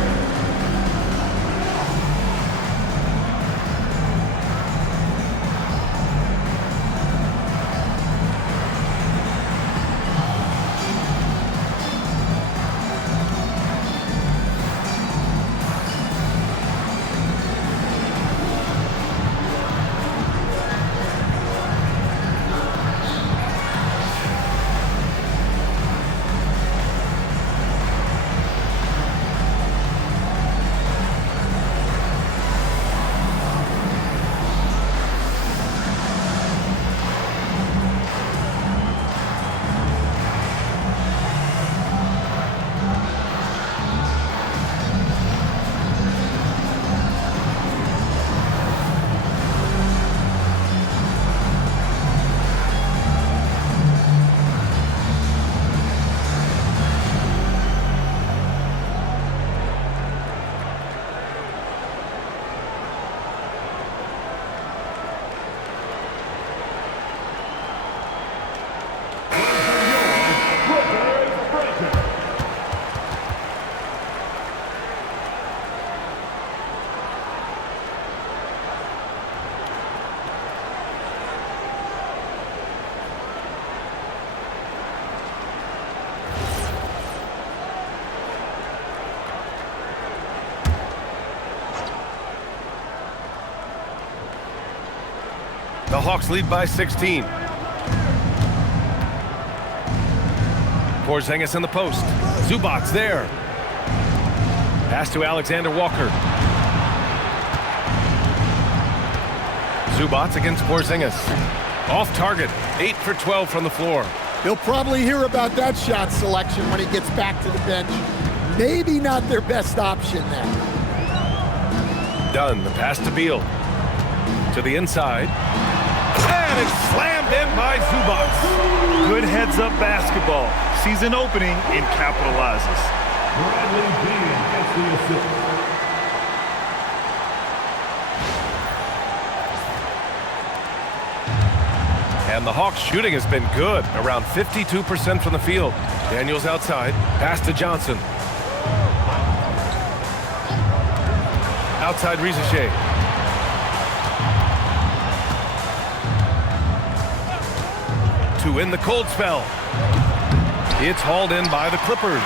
The Hawks lead by 16. Porziņģis in the post. Zubac's there. Pass to Alexander Walker. Zubac against Porziņģis. Off target, 8 for 12 from the floor. He'll probably hear about that shot selection when he gets back to the bench. Maybe not their best option then. Dunn, the pass to Beal. To the inside. And it's slammed in by Zubac. Good heads-up basketball. Sees an opening and capitalizes. Bradley Beal gets the assist. And the Hawks' shooting has been good, around 52% from the field. Daniels outside, pass to Johnson. Outside Risacher. To in the cold spell. It's hauled in by the Clippers.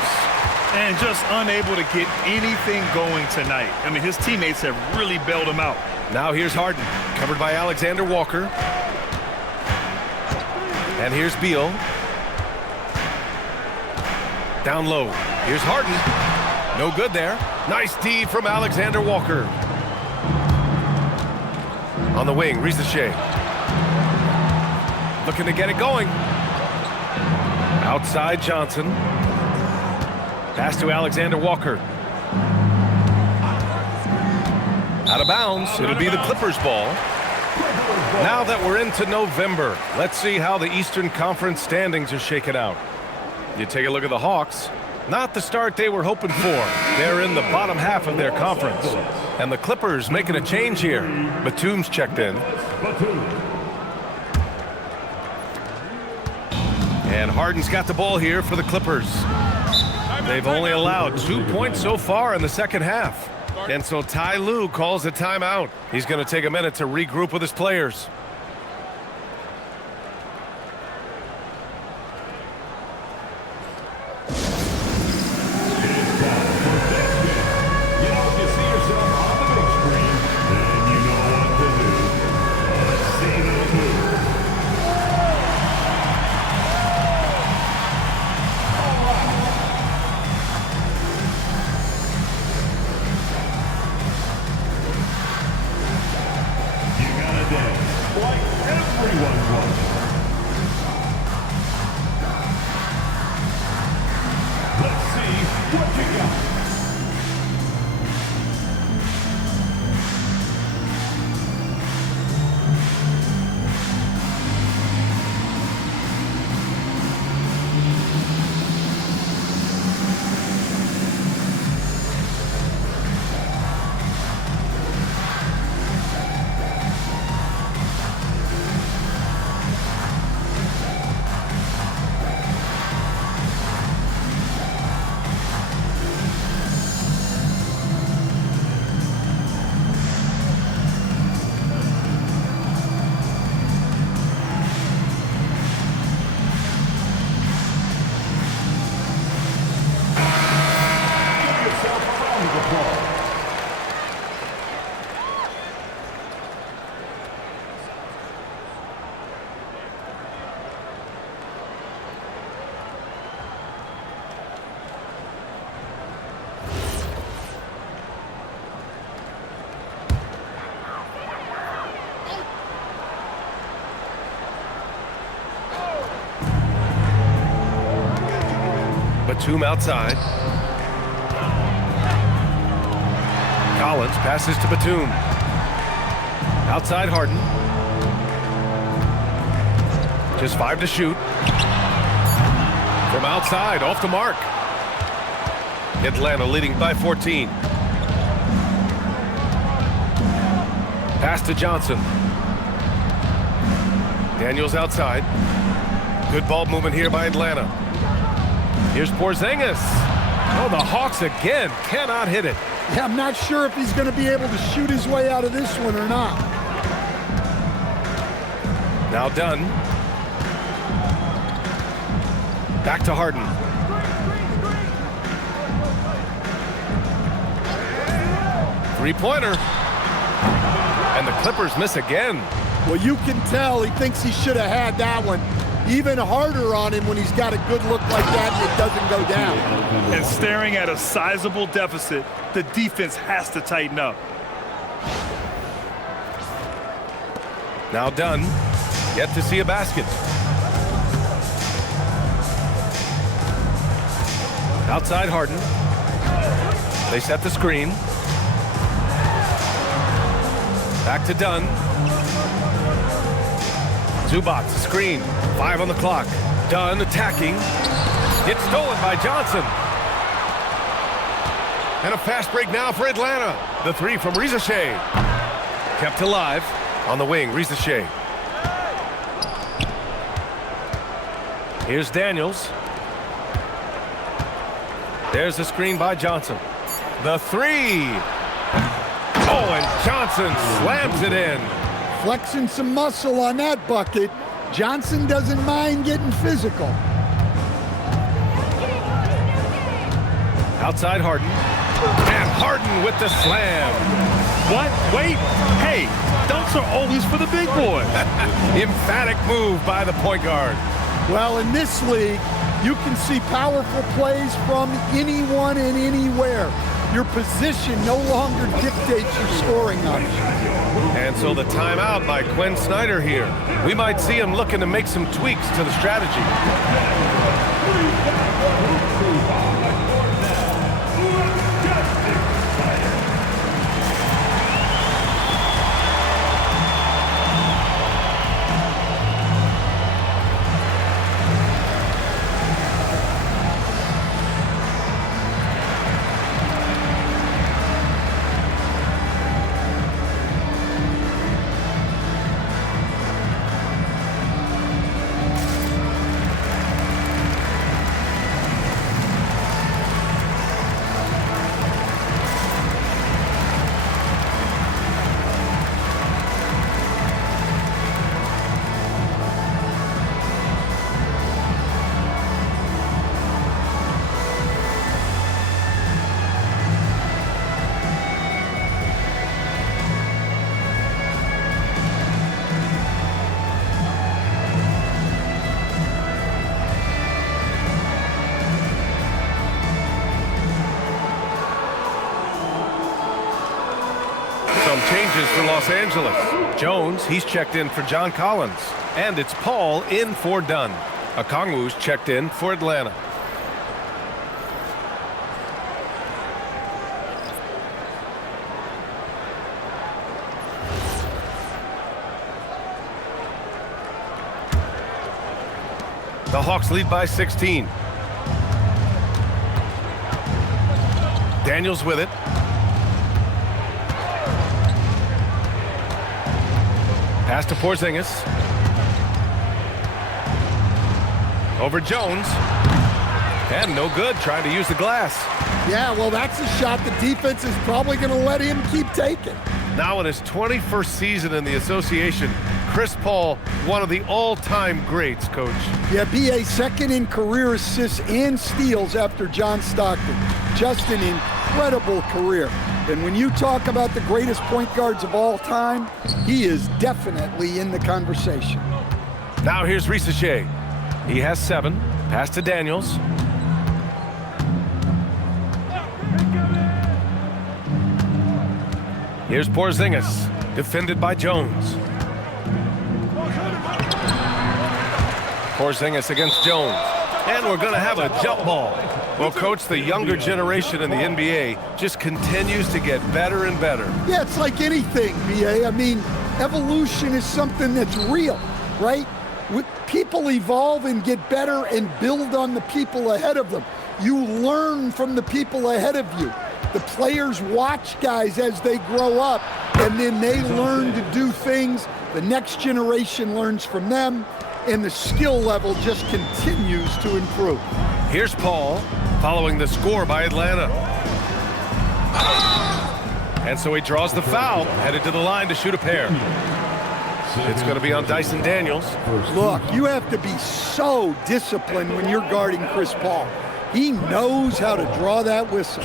And just unable to get anything going tonight. I mean, his teammates have really bailed him out. Now here's Harden, covered by Alexander Walker. And here's Beal. Down low. Here's Harden. No good there. Nice D from Alexander Walker. On the wing, Risacher. Looking to get it going. Outside Johnson. Pass to Alexander Walker. Out of bounds. It'll be the Clippers' ball. Now that we're into November, let's see how the Eastern Conference standings are shaken out. You take a look at the Hawks. Not the start they were hoping for. They're in the bottom half of their conference. And the Clippers making a change here. Batum's checked in. And Harden's got the ball here for the Clippers. They've only allowed 2 points so far in the second half. And so Ty Lue calls a timeout. He's going to take a minute to regroup with his players. Batum outside. Collins passes to Batum. Outside Harden. Just 5 to shoot. From outside, off the mark. Atlanta leading by 14. Pass to Johnson. Daniels outside. Good ball movement here by Atlanta. Here's Porziņģis. Oh, the Hawks again cannot hit it. Yeah, I'm not sure if he's going to be able to shoot his way out of this one or not. Now Dunn. Back to Harden. Three-pointer. And the Clippers miss again. Well, you can tell he thinks he should have had that one. Even harder on him when he's got a good look like that and it doesn't go down. And staring at a sizable deficit, the defense has to tighten up. Now Dunn, yet to see a basket. Outside Harden. They set the screen. Back to Dunn. Zubac, screen. 5 on the clock. Dunn attacking. Gets stolen by Johnson. And a fast break now for Atlanta. The 3 from Risacher. Kept alive. On the wing, Risacher. Here's Daniels. There's the screen by Johnson. The 3. Oh, and Johnson slams it in. Flexing some muscle on that bucket. Johnson doesn't mind getting physical. Outside Harden. And Harden with the slam. What? Wait. Hey, dunks are always for the big boy. Emphatic move by the point guard. Well, in this league, you can see powerful plays from anyone and anywhere. Your position no longer dictates your scoring options. And so the timeout by Quinn Snyder here. We might see him looking to make some tweaks to the strategy. Changes for Los Angeles. Jones, he's checked in for John Collins. And it's Paul in for Dunn. Okongwu's checked in for Atlanta. The Hawks lead by 16. Daniels with it. Pass to Porziņģis. Over Jones. And no good, trying to use the glass. Yeah, well, that's a shot the defense is probably going to let him keep taking. Now in his 21st season in the association, Chris Paul, one of the all-time greats, Coach. Yeah, B.A. second in career assists and steals after John Stockton. Just an incredible career. And when you talk about the greatest point guards of all time, he is definitely in the conversation. Now here's Risacher. He has 7. Pass to Daniels. Here's Porziņģis, defended by Jones. Porziņģis against Jones. And we're going to have a jump ball. Well, Coach, the younger generation in the NBA just continues to get better and better. Yeah, it's like anything, B.A. I mean, evolution is something that's real, right? People evolve and get better and build on the people ahead of them. You learn from the people ahead of you. The players watch guys as they grow up, and then they learn to do things. The next generation learns from them, and the skill level just continues to improve. Here's Paul, following the score by Atlanta. And so he draws the foul, headed to the line to shoot a pair. It's going to be on Dyson Daniels. Look, you have to be so disciplined when you're guarding Chris Paul. He knows how to draw that whistle.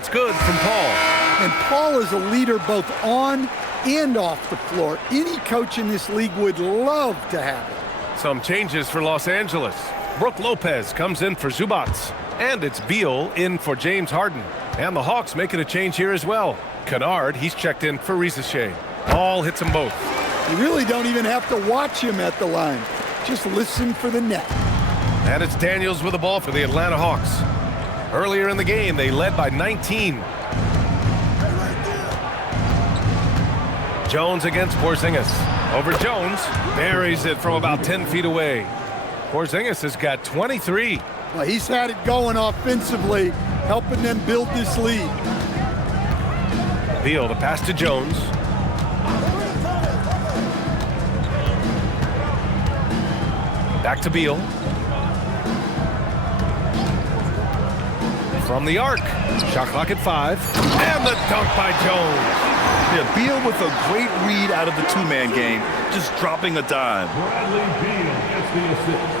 That's good from Paul. And Paul is a leader both on and off the floor. Any coach in this league would love to have it. Some changes for Los Angeles. Brook Lopez comes in for Zubac. And it's Beal in for James Harden. And the Hawks making a change here as well. Kennard, he's checked in for Risacher. All hits them both. You really don't even have to watch him at the line. Just listen for the net. And it's Daniels with the ball for the Atlanta Hawks. Earlier in the game, they led by 19. Jones against Porziņģis. Over Jones, buries it from about 10 feet away. Porziņģis has got 23. Well, he's had it going offensively, helping them build this lead. Beal, the pass to Jones. Back to Beal. From the arc. Shot clock at 5. And the dunk by Jones. Yeah, Beal with a great read out of the two-man game, just dropping a dime. Bradley Beal gets the assist.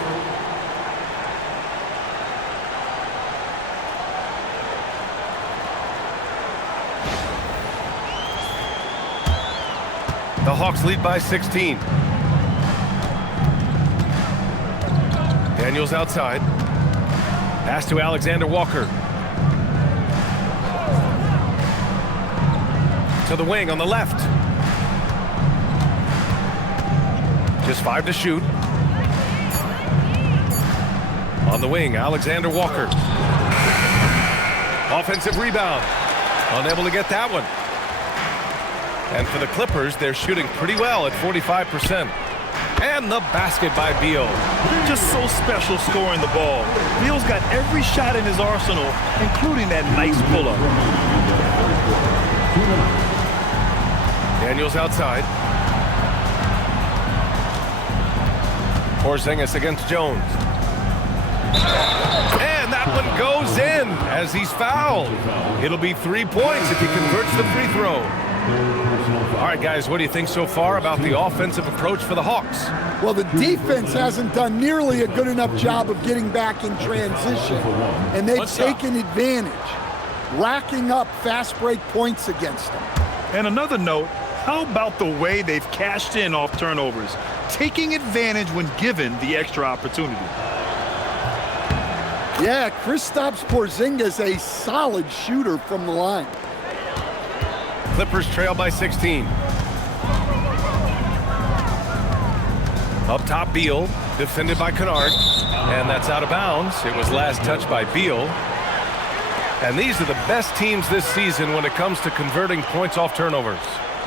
The Hawks lead by 16. Daniels outside. Pass to Alexander Walker. To the wing on the left. Just 5 to shoot. On the wing, Alexander Walker. Offensive rebound. Unable to get that one. And for the Clippers, they're shooting pretty well at 45%. And the basket by Beal. Just so special scoring the ball. Beal's got every shot in his arsenal, including that nice pull-up. Daniels outside. Porziņģis against Jones. And that one goes in as he's fouled. It'll be 3 points if he converts the free throw. All right, guys, what do you think so far about the offensive approach for the Hawks? Well, the defense hasn't done nearly a good enough job of getting back in transition, and they've taken advantage, racking up fast break points against them. And another note, how about the way they've cashed in off turnovers, taking advantage when given the extra opportunity? Yeah, Kristaps Porziņģis, a solid shooter from the line. Clippers trail by 16. Up top, Beal, defended by Kennard, and that's out of bounds. It was last touched by Beal. And these are the best teams this season when it comes to converting points off turnovers.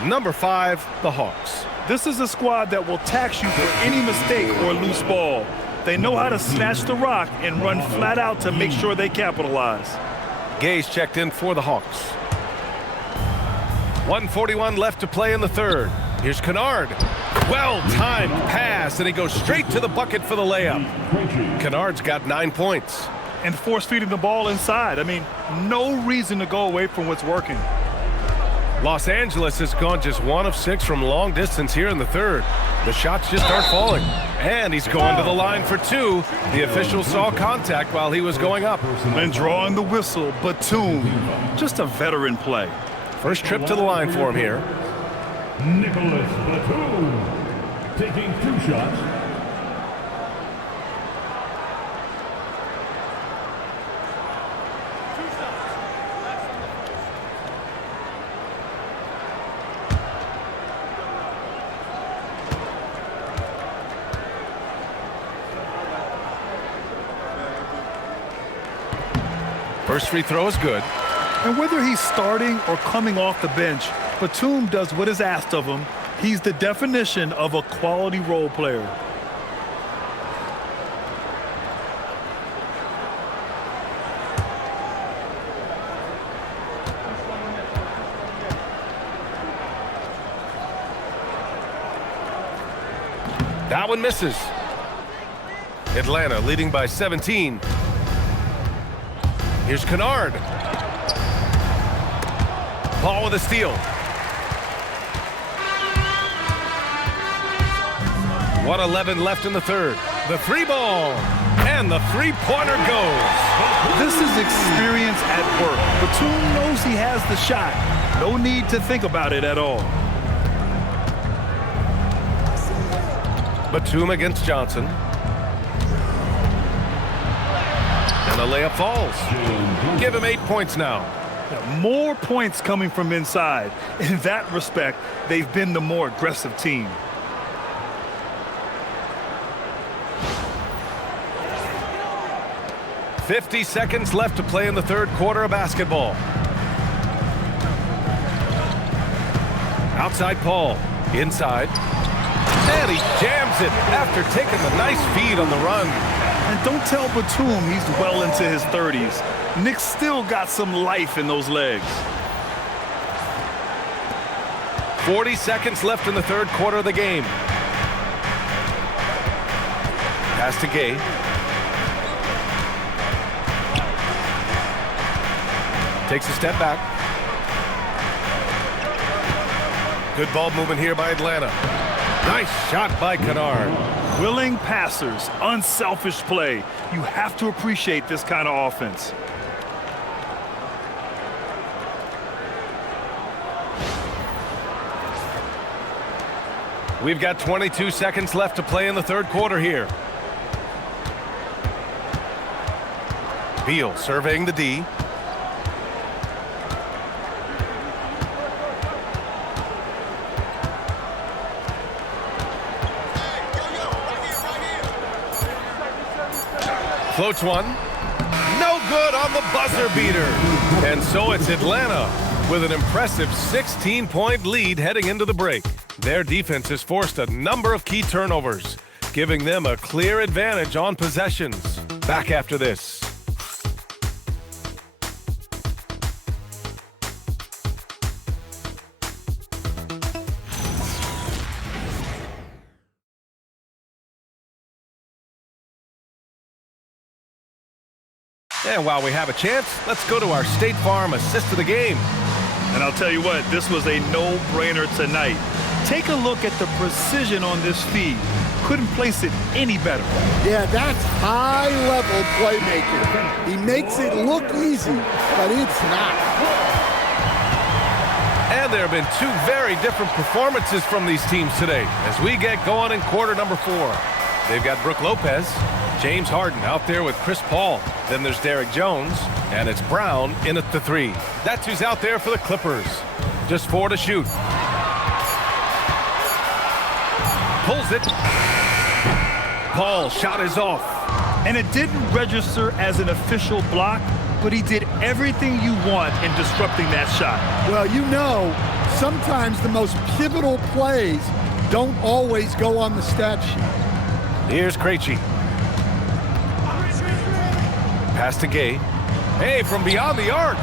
Number 5, the Hawks. This is a squad that will tax you for any mistake or loose ball. They know how to snatch the rock and run flat out to make sure they capitalize. Gay's checked in for the Hawks. 1:41 left to play in the third. Here's Kennard. Well-timed pass, and he goes straight to the bucket for the layup. Kennard's got 9 points. And force-feeding the ball inside. I mean, no reason to go away from what's working. Los Angeles has gone just 1 of 6 from long distance here in the third. The shots just start falling. And he's going to the line for 2. The official saw contact while he was going up. And drawing the whistle, Batum. Just a veteran play. First trip to the line for him here. Nicholas Batum taking 2 shots. First free throw is good. And whether he's starting or coming off the bench, Batum does what is asked of him. He's the definition of a quality role player. That one misses. Atlanta leading by 17. Here's Kennard. Paul with a steal. 1:11 left in the third. The 3 ball. And the three-pointer goes. This is experience at work. Batum knows he has the shot. No need to think about it at all. Batum against Johnson. And the layup falls. Give him 8 points now. More points coming from inside. In that respect, they've been the more aggressive team. "50 seconds left to play in the third quarter of basketball. Outside Paul. Inside. And he jams it after taking the nice feed on the run. And don't tell Batum he's well into his 30s. Nick's still got some life in those legs. 40 seconds left in the third quarter of the game. Pass to Gay. Takes a step back. Good ball movement here by Atlanta. Nice shot by Kennard. Willing passers, unselfish play. You have to appreciate this kind of offense. We've got 22 seconds left to play in the third quarter here. Beal surveying the D. Floats one. No good on the buzzer beater. And so it's Atlanta with an impressive 16-point lead heading into the break. Their defense has forced a number of key turnovers, giving them a clear advantage on possessions. Back after this. And while we have a chance, let's go to our State Farm assist of the game. And I'll tell you what, this was a no-brainer tonight. Take a look at the precision on this feed. Couldn't place it any better. Yeah, that's high-level playmaking. He makes it look easy, but it's not. And there have been two very different performances from these teams today as we get going in quarter number 4. They've got Brook Lopez, James Harden out there with Chris Paul. Then there's Derrick Jones, and it's Brown in at the 3. That's who's out there for the Clippers. Just 4 to shoot. Pulls it. Paul shot is off. And it didn't register as an official block, but he did everything you want in disrupting that shot. Well, you know, sometimes the most pivotal plays don't always go on the stat sheet. Here's Krejci. Pass to Gay. Hey, from beyond the arc.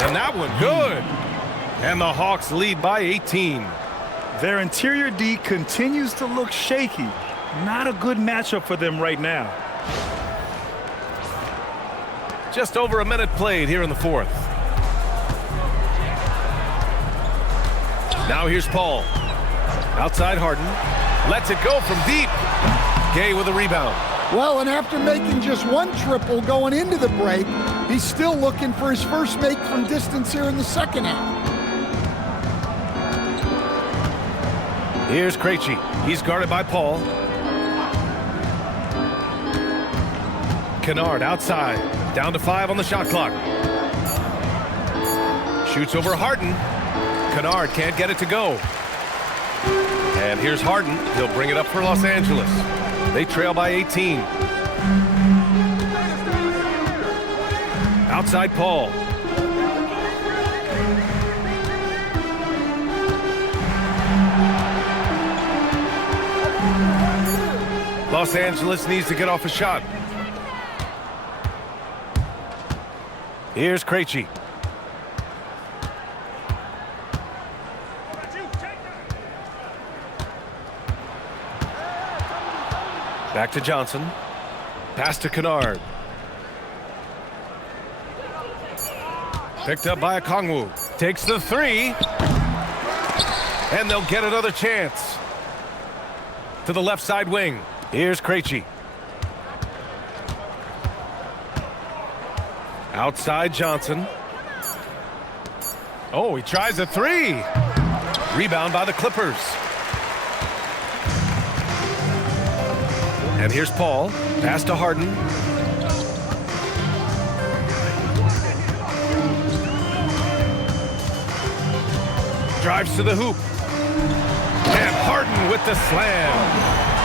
And that one good. And the Hawks lead by 18. Their interior D continues to look shaky. Not a good matchup for them right now. Just over a minute played here in the fourth. Now here's Paul. Outside Harden. Lets it go from deep. Gay with a rebound. Well, and after making just one triple going into the break, he's still looking for his first make from distance here in the second half. Here's Krejci. He's guarded by Paul. Kennard outside. Down to 5 on the shot clock. Shoots over Harden. Kennard can't get it to go. And here's Harden. He'll bring it up for Los Angeles. They trail by 18. Outside Paul. Los Angeles needs to get off a shot. Here's Krejci. Back to Johnson. Pass to Kennard. Picked up by Okongwu. Takes the three. And they'll get another chance. To the left side wing. Here's Krejci. Outside Johnson. Oh, he tries a three. Rebound by the Clippers. And here's Paul. Pass to Harden. Drives to the hoop. And Harden with the slam.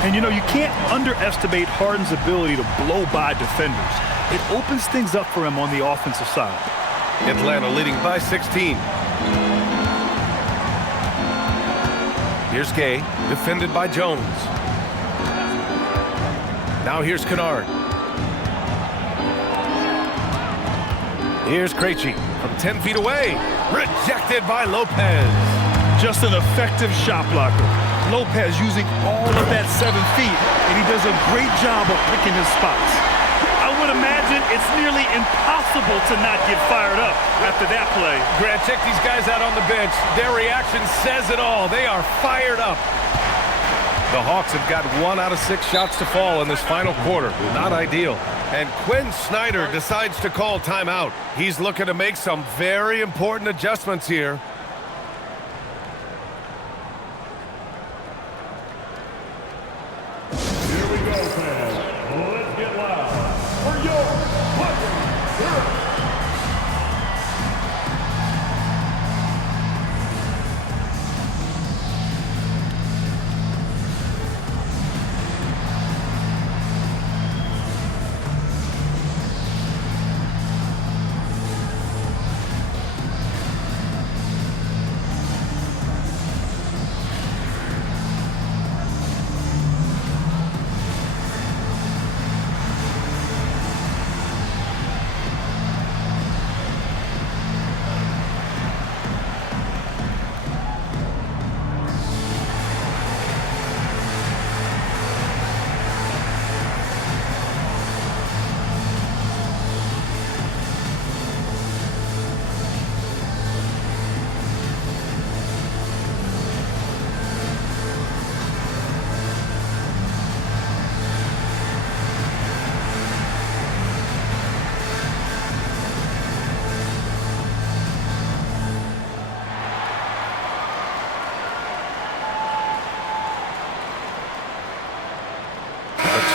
And you know, you can't underestimate Harden's ability to blow by defenders. It opens things up for him on the offensive side. Atlanta leading by 16. Here's Gay, defended by Jones. Now here's Kennard. Here's Krejci from 10 feet away. Rejected by Lopez. Just an effective shot blocker. Lopez using all of that 7 feet, and he does a great job of picking his spots. I would imagine it's nearly impossible to not get fired up after that play. Grant, check these guys out on the bench. Their reaction says it all. They are fired up. The Hawks have got 1 out of 6 shots to fall in this final quarter. Not ideal. And Quinn Snyder decides to call timeout. He's looking to make some very important adjustments here. Here we go, fans. Let's get loud for your Clippers.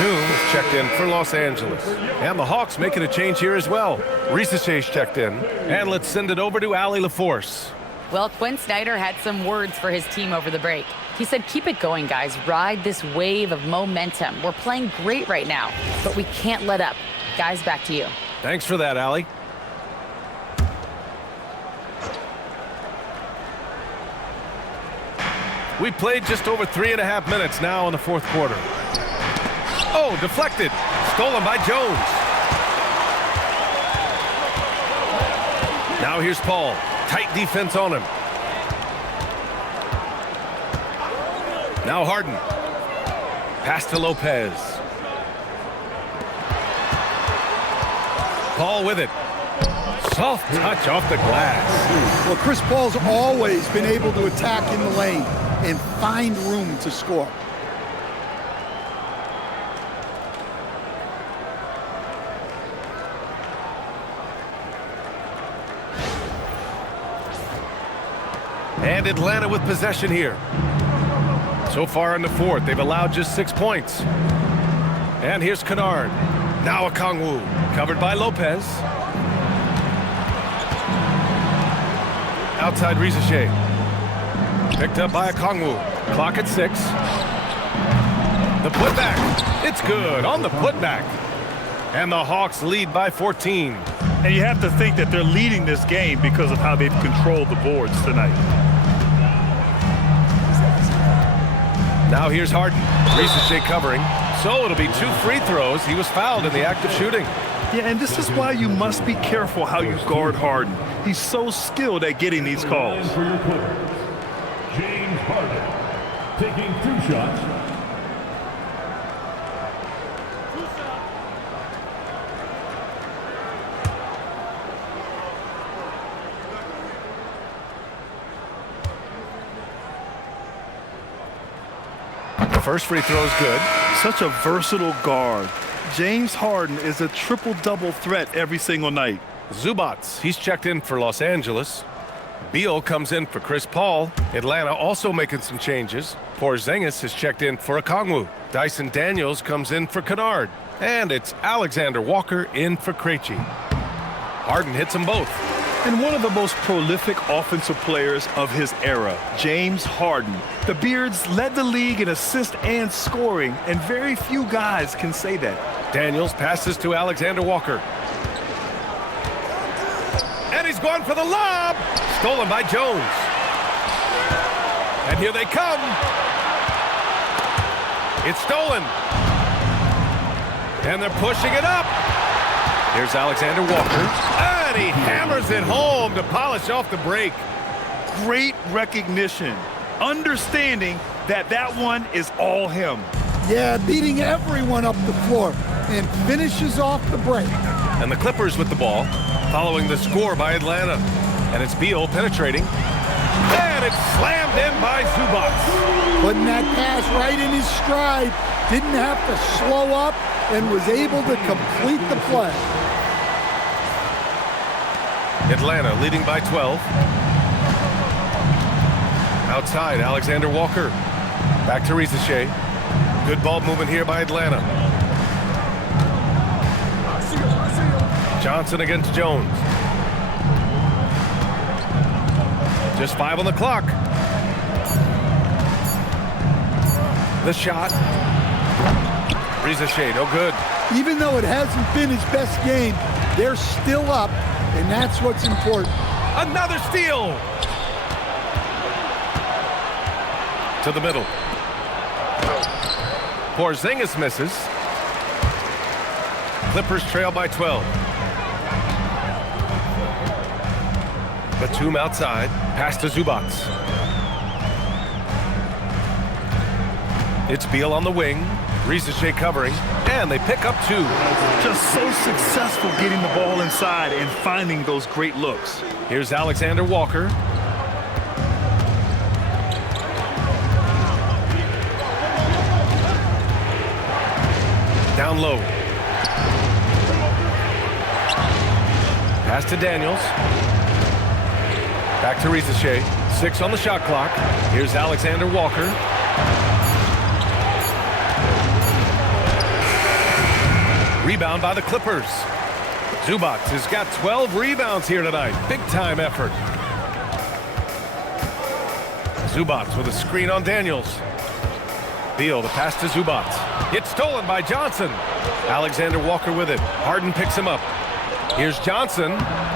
Is checked in for Los Angeles. And the Hawks making a change here as well. Risacher's checked in. And let's send it over to Allie LaForce. Well, Quinn Snyder had some words for his team over the break. He said, keep it going, guys. Ride this wave of momentum. We're playing great right now, but we can't let up. Guys, back to you. Thanks for that, Allie. We played just over 3.5 minutes now in the fourth quarter. Oh, deflected. Stolen by Jones. Now here's Paul. Tight defense on him. Now Harden. Pass to Lopez. Paul with it. Soft touch off the glass. Well, Chris Paul's always been able to attack in the lane and find room to score. And Atlanta with possession here. So far in the fourth, they've allowed just 6 points. And here's Kennard. Now Okongwu, covered by Lopez. Outside Risacher. Picked up by Okongwu. Clock at 6. The putback. It's good on the putback. And the Hawks lead by 14. And you have to think that they're leading this game because of how they've controlled the boards tonight. Now here's Harden. Risacher covering. So it'll be 2 free throws. He was fouled in the act of shooting. Yeah, and this is why you must be careful how you guard Harden. He's so skilled at getting these calls. For your Clippers, James Harden taking 2 shots. The first free throw is good. Such a versatile guard. James Harden is a triple-double threat every single night. Zubac, he's checked in for Los Angeles. Beal comes in for Chris Paul. Atlanta also making some changes. Porziņģis is checked in for Okongwu. Dyson Daniels comes in for Kennard. And it's Alexander Walker in for Krejci. Harden hits them both. And one of the most prolific offensive players of his era, James Harden. The Beards led the league in assists and scoring, and very few guys can say that. Daniels passes to Alexander Walker. And he's going for the lob. Stolen by Jones. And here they come. It's stolen. And they're pushing it up. Here's Alexander Walker. And he hammers it home to polish off the break. Great recognition. Understanding that that one is all him. Yeah, beating everyone up the floor and finishes off the break. And the Clippers with the ball, following the score by Atlanta. And it's Beal penetrating. And it's slammed in by Zubac. Putting that pass right in his stride. Didn't have to slow up and was able to complete the play. Atlanta leading by 12. Outside, Alexander Walker. Back to Risacher. Good ball movement here by Atlanta. Johnson against Jones. Just 5 on the clock. The shot. Risacher, no good. Even though it hasn't been his best game, they're still up, and that's what's important. Another steal. To the middle. Porziņģis misses. Clippers trail by 12. Batum outside. Pass to Zubac. It's Beal on the wing. Risacher covering. And they pick up 2. Just so successful getting the ball inside and finding those great looks. Here's Alexander Walker. Down low. Pass to Daniels. Back to Risacher. 6 on the shot clock. Here's Alexander Walker. Rebound by the Clippers. Zubac has got 12 rebounds here tonight. Big time effort. Zubac with a screen on Daniels. Beal, the pass to Zubac. It's stolen by Johnson. Alexander Walker with it. Harden picks him up. Here's Johnson.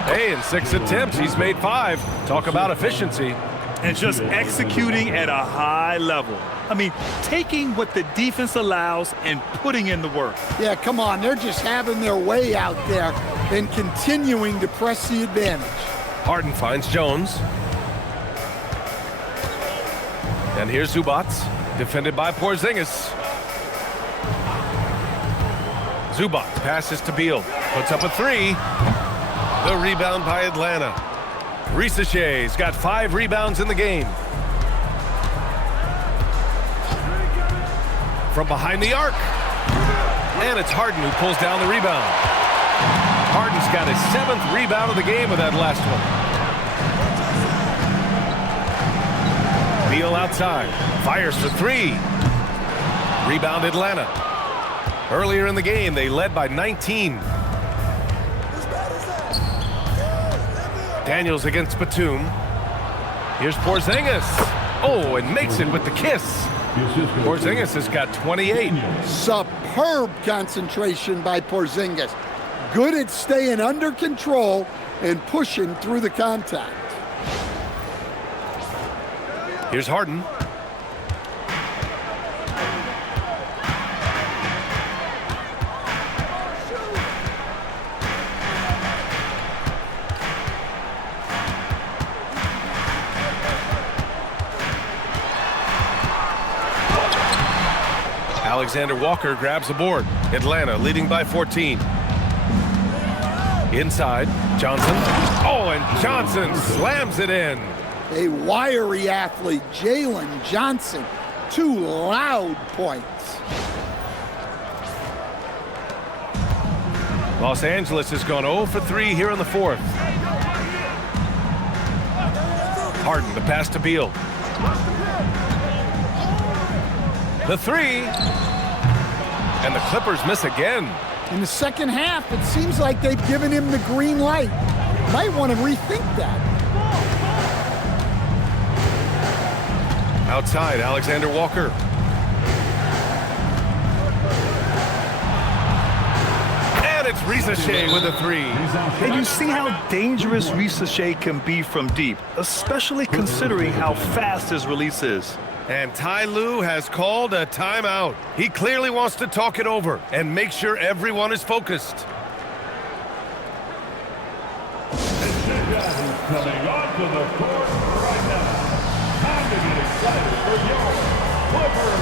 Hey, in 6 attempts, he's made 5. Talk about efficiency. And just executing at a high level. I mean, taking what the defense allows and putting in the work. Yeah, come on. They're just having their way out there and continuing to press the advantage. Harden finds Jones. And here's Zubac, defended by Porziņģis. Zubac passes to Beal. Puts up a 3. The rebound by Atlanta. Risacher's got 5 rebounds in the game. From behind the arc. And it's Harden who pulls down the rebound. Harden's got his 7th rebound of the game with that last one. Beal outside. Fires for 3. Rebound Atlanta. Earlier in the game, they led by 19. Daniels against Batum. Here's Porziņģis. Oh, and makes it with the kiss. Porziņģis has got 28. Superb concentration by Porziņģis. Good at staying under control and pushing through the contact. Here's Harden. Alexander Walker grabs the board. Atlanta leading by 14. Inside, Johnson. Oh, and Johnson slams it in. A wiry athlete, Jalen Johnson, 2 loud points. Los Angeles has gone 0 for 3 here in the fourth. Harden, the pass to Beal. The 3. And the Clippers miss again. In the second half, it seems like they've given him the green light. Might want to rethink that. Outside, Alexander Walker. And it's Risacher with a 3. And you see how dangerous Risacher can be from deep, especially considering how fast his release is. And Ty Lue has called a timeout. He clearly wants to talk it over and make sure everyone is focused. Coming onto the court right now. Time to get excited for your Clippers.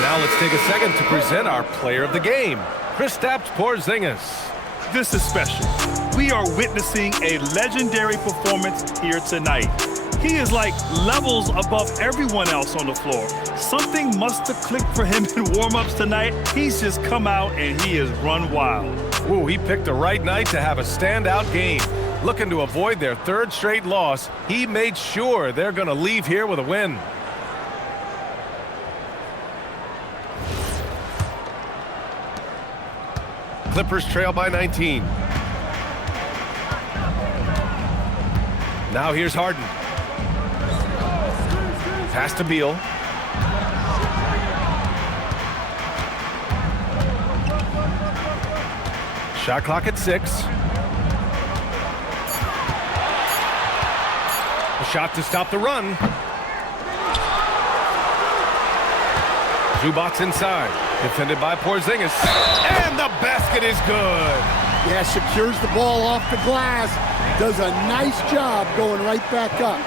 Now let's take a second to present our player of the game, Kristaps Porziņģis. This is special. We are witnessing a legendary performance here tonight. He is like levels above everyone else on the floor. Something must have clicked for him in warm-ups tonight. He's just come out and he has run wild. Ooh, he picked the right night to have a standout game. Looking to avoid their 3rd straight loss, he made sure they're going to leave here with a win. Clippers trail by 19. Now here's Harden. Pass to Beal. Shot clock at 6. A shot to stop the run. Zubac's inside. Defended by Porziņģis. And the basket is good. Yeah, secures the ball off the glass. Does a nice job going right back up.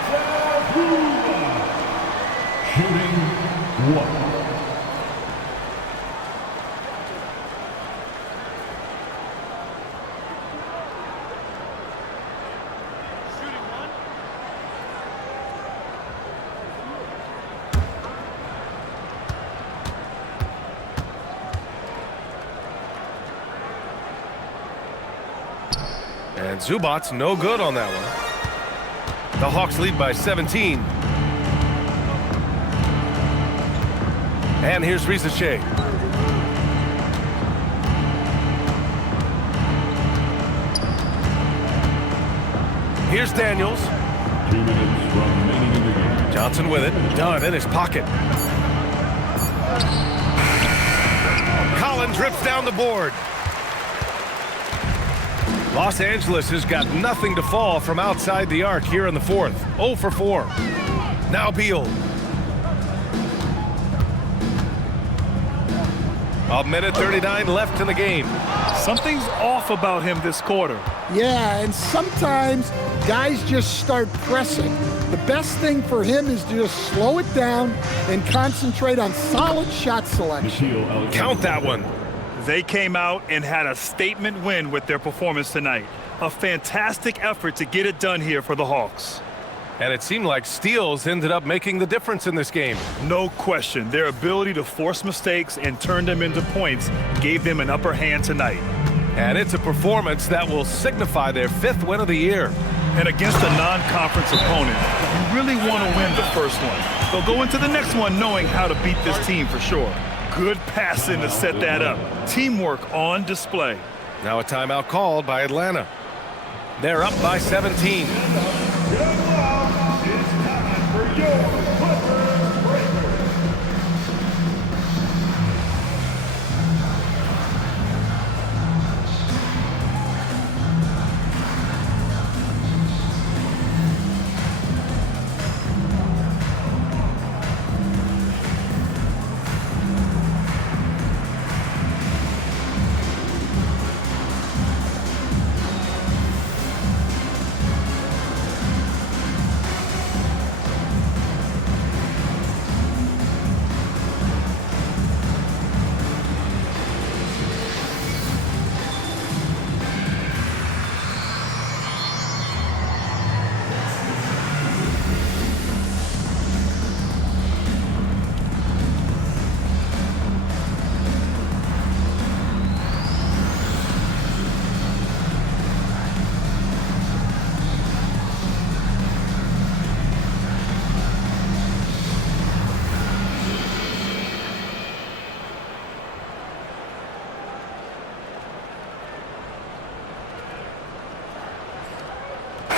Shooting 1. And Zubac's no good on that one. The Hawks lead by 17. And here's Risacher. Here's Daniels. 2 minutes remaining in the game. Johnson with it. Dunn in his pocket. Collins rips down the board. Los Angeles has got nothing to fall from outside the arc here in the fourth. 0 for 4. Now Beal. A minute 39 left in the game. Something's off about him this quarter. Yeah, and sometimes guys just start pressing. The best thing for him is to just slow it down and concentrate on solid shot selection. Count that one. They came out and had a statement win with their performance tonight. A fantastic effort to get it done here for the Hawks. And it seemed like steals ended up making the difference in this game. No question. Their ability to force mistakes and turn them into points gave them an upper hand tonight. And it's a performance that will signify their 5th win of the year. And against a non-conference opponent, you really want to win the first one. They'll go into the next one knowing how to beat this team for sure. Good passing to set that up. Teamwork on display. Now a timeout called by Atlanta. They're up by 17.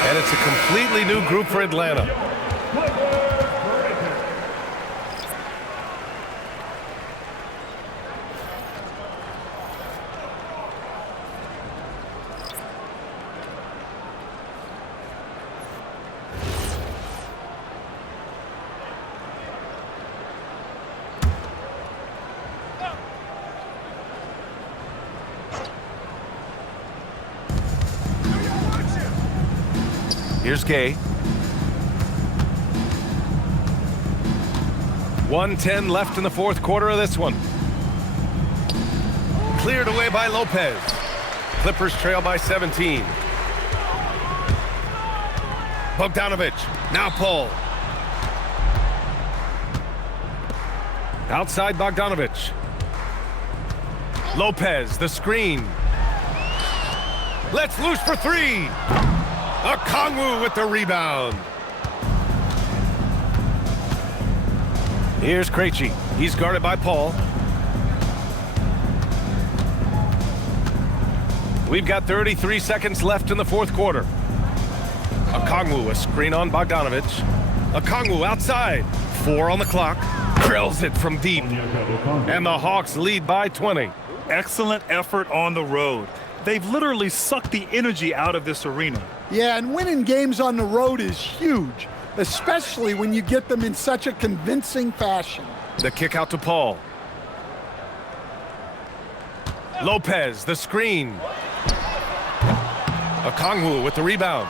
And it's a completely new group for Atlanta. Here's Gay. 1:10 left in the 4th quarter of this one. Cleared away by Lopez. Clippers trail by 17. Bogdanović, now Paul. Outside Bogdanović. Lopez, the screen. Let's loose for 3. Okongwu with the rebound. Here's Krejci. He's guarded by Paul. We've got 33 seconds left in the 4th quarter. Okongwu, a screen on Bogdanović. Okongwu outside. 4 on the clock. Drills it from deep. And the Hawks lead by 20. Excellent effort on the road. They've literally sucked the energy out of this arena. Yeah, and winning games on the road is huge, especially when you get them in such a convincing fashion. The kick out to Paul. Lopez, the screen. Okongwu with the rebound.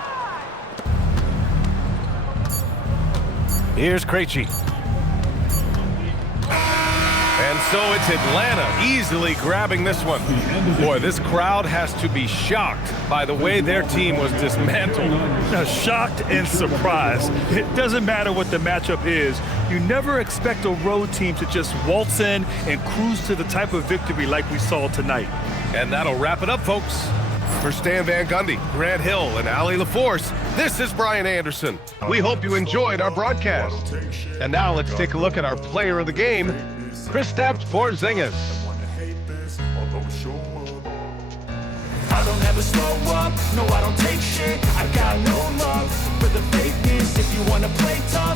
Here's Krejci. And so it's Atlanta easily grabbing this one. Boy, this crowd has to be shocked by the way their team was dismantled. Shocked and surprised. It doesn't matter what the matchup is. You never expect a road team to just waltz in and cruise to the type of victory like we saw tonight. And that'll wrap it up, folks. For Stan Van Gundy, Grant Hill, and Allie LaForce, this is Brian Anderson. We hope you enjoyed our broadcast. And now let's take a look at our player of the game, Kristaps Porziņģis. I don't ever slow up, no I don't take shit. I got no love for the fakeness. If you wanna play tough,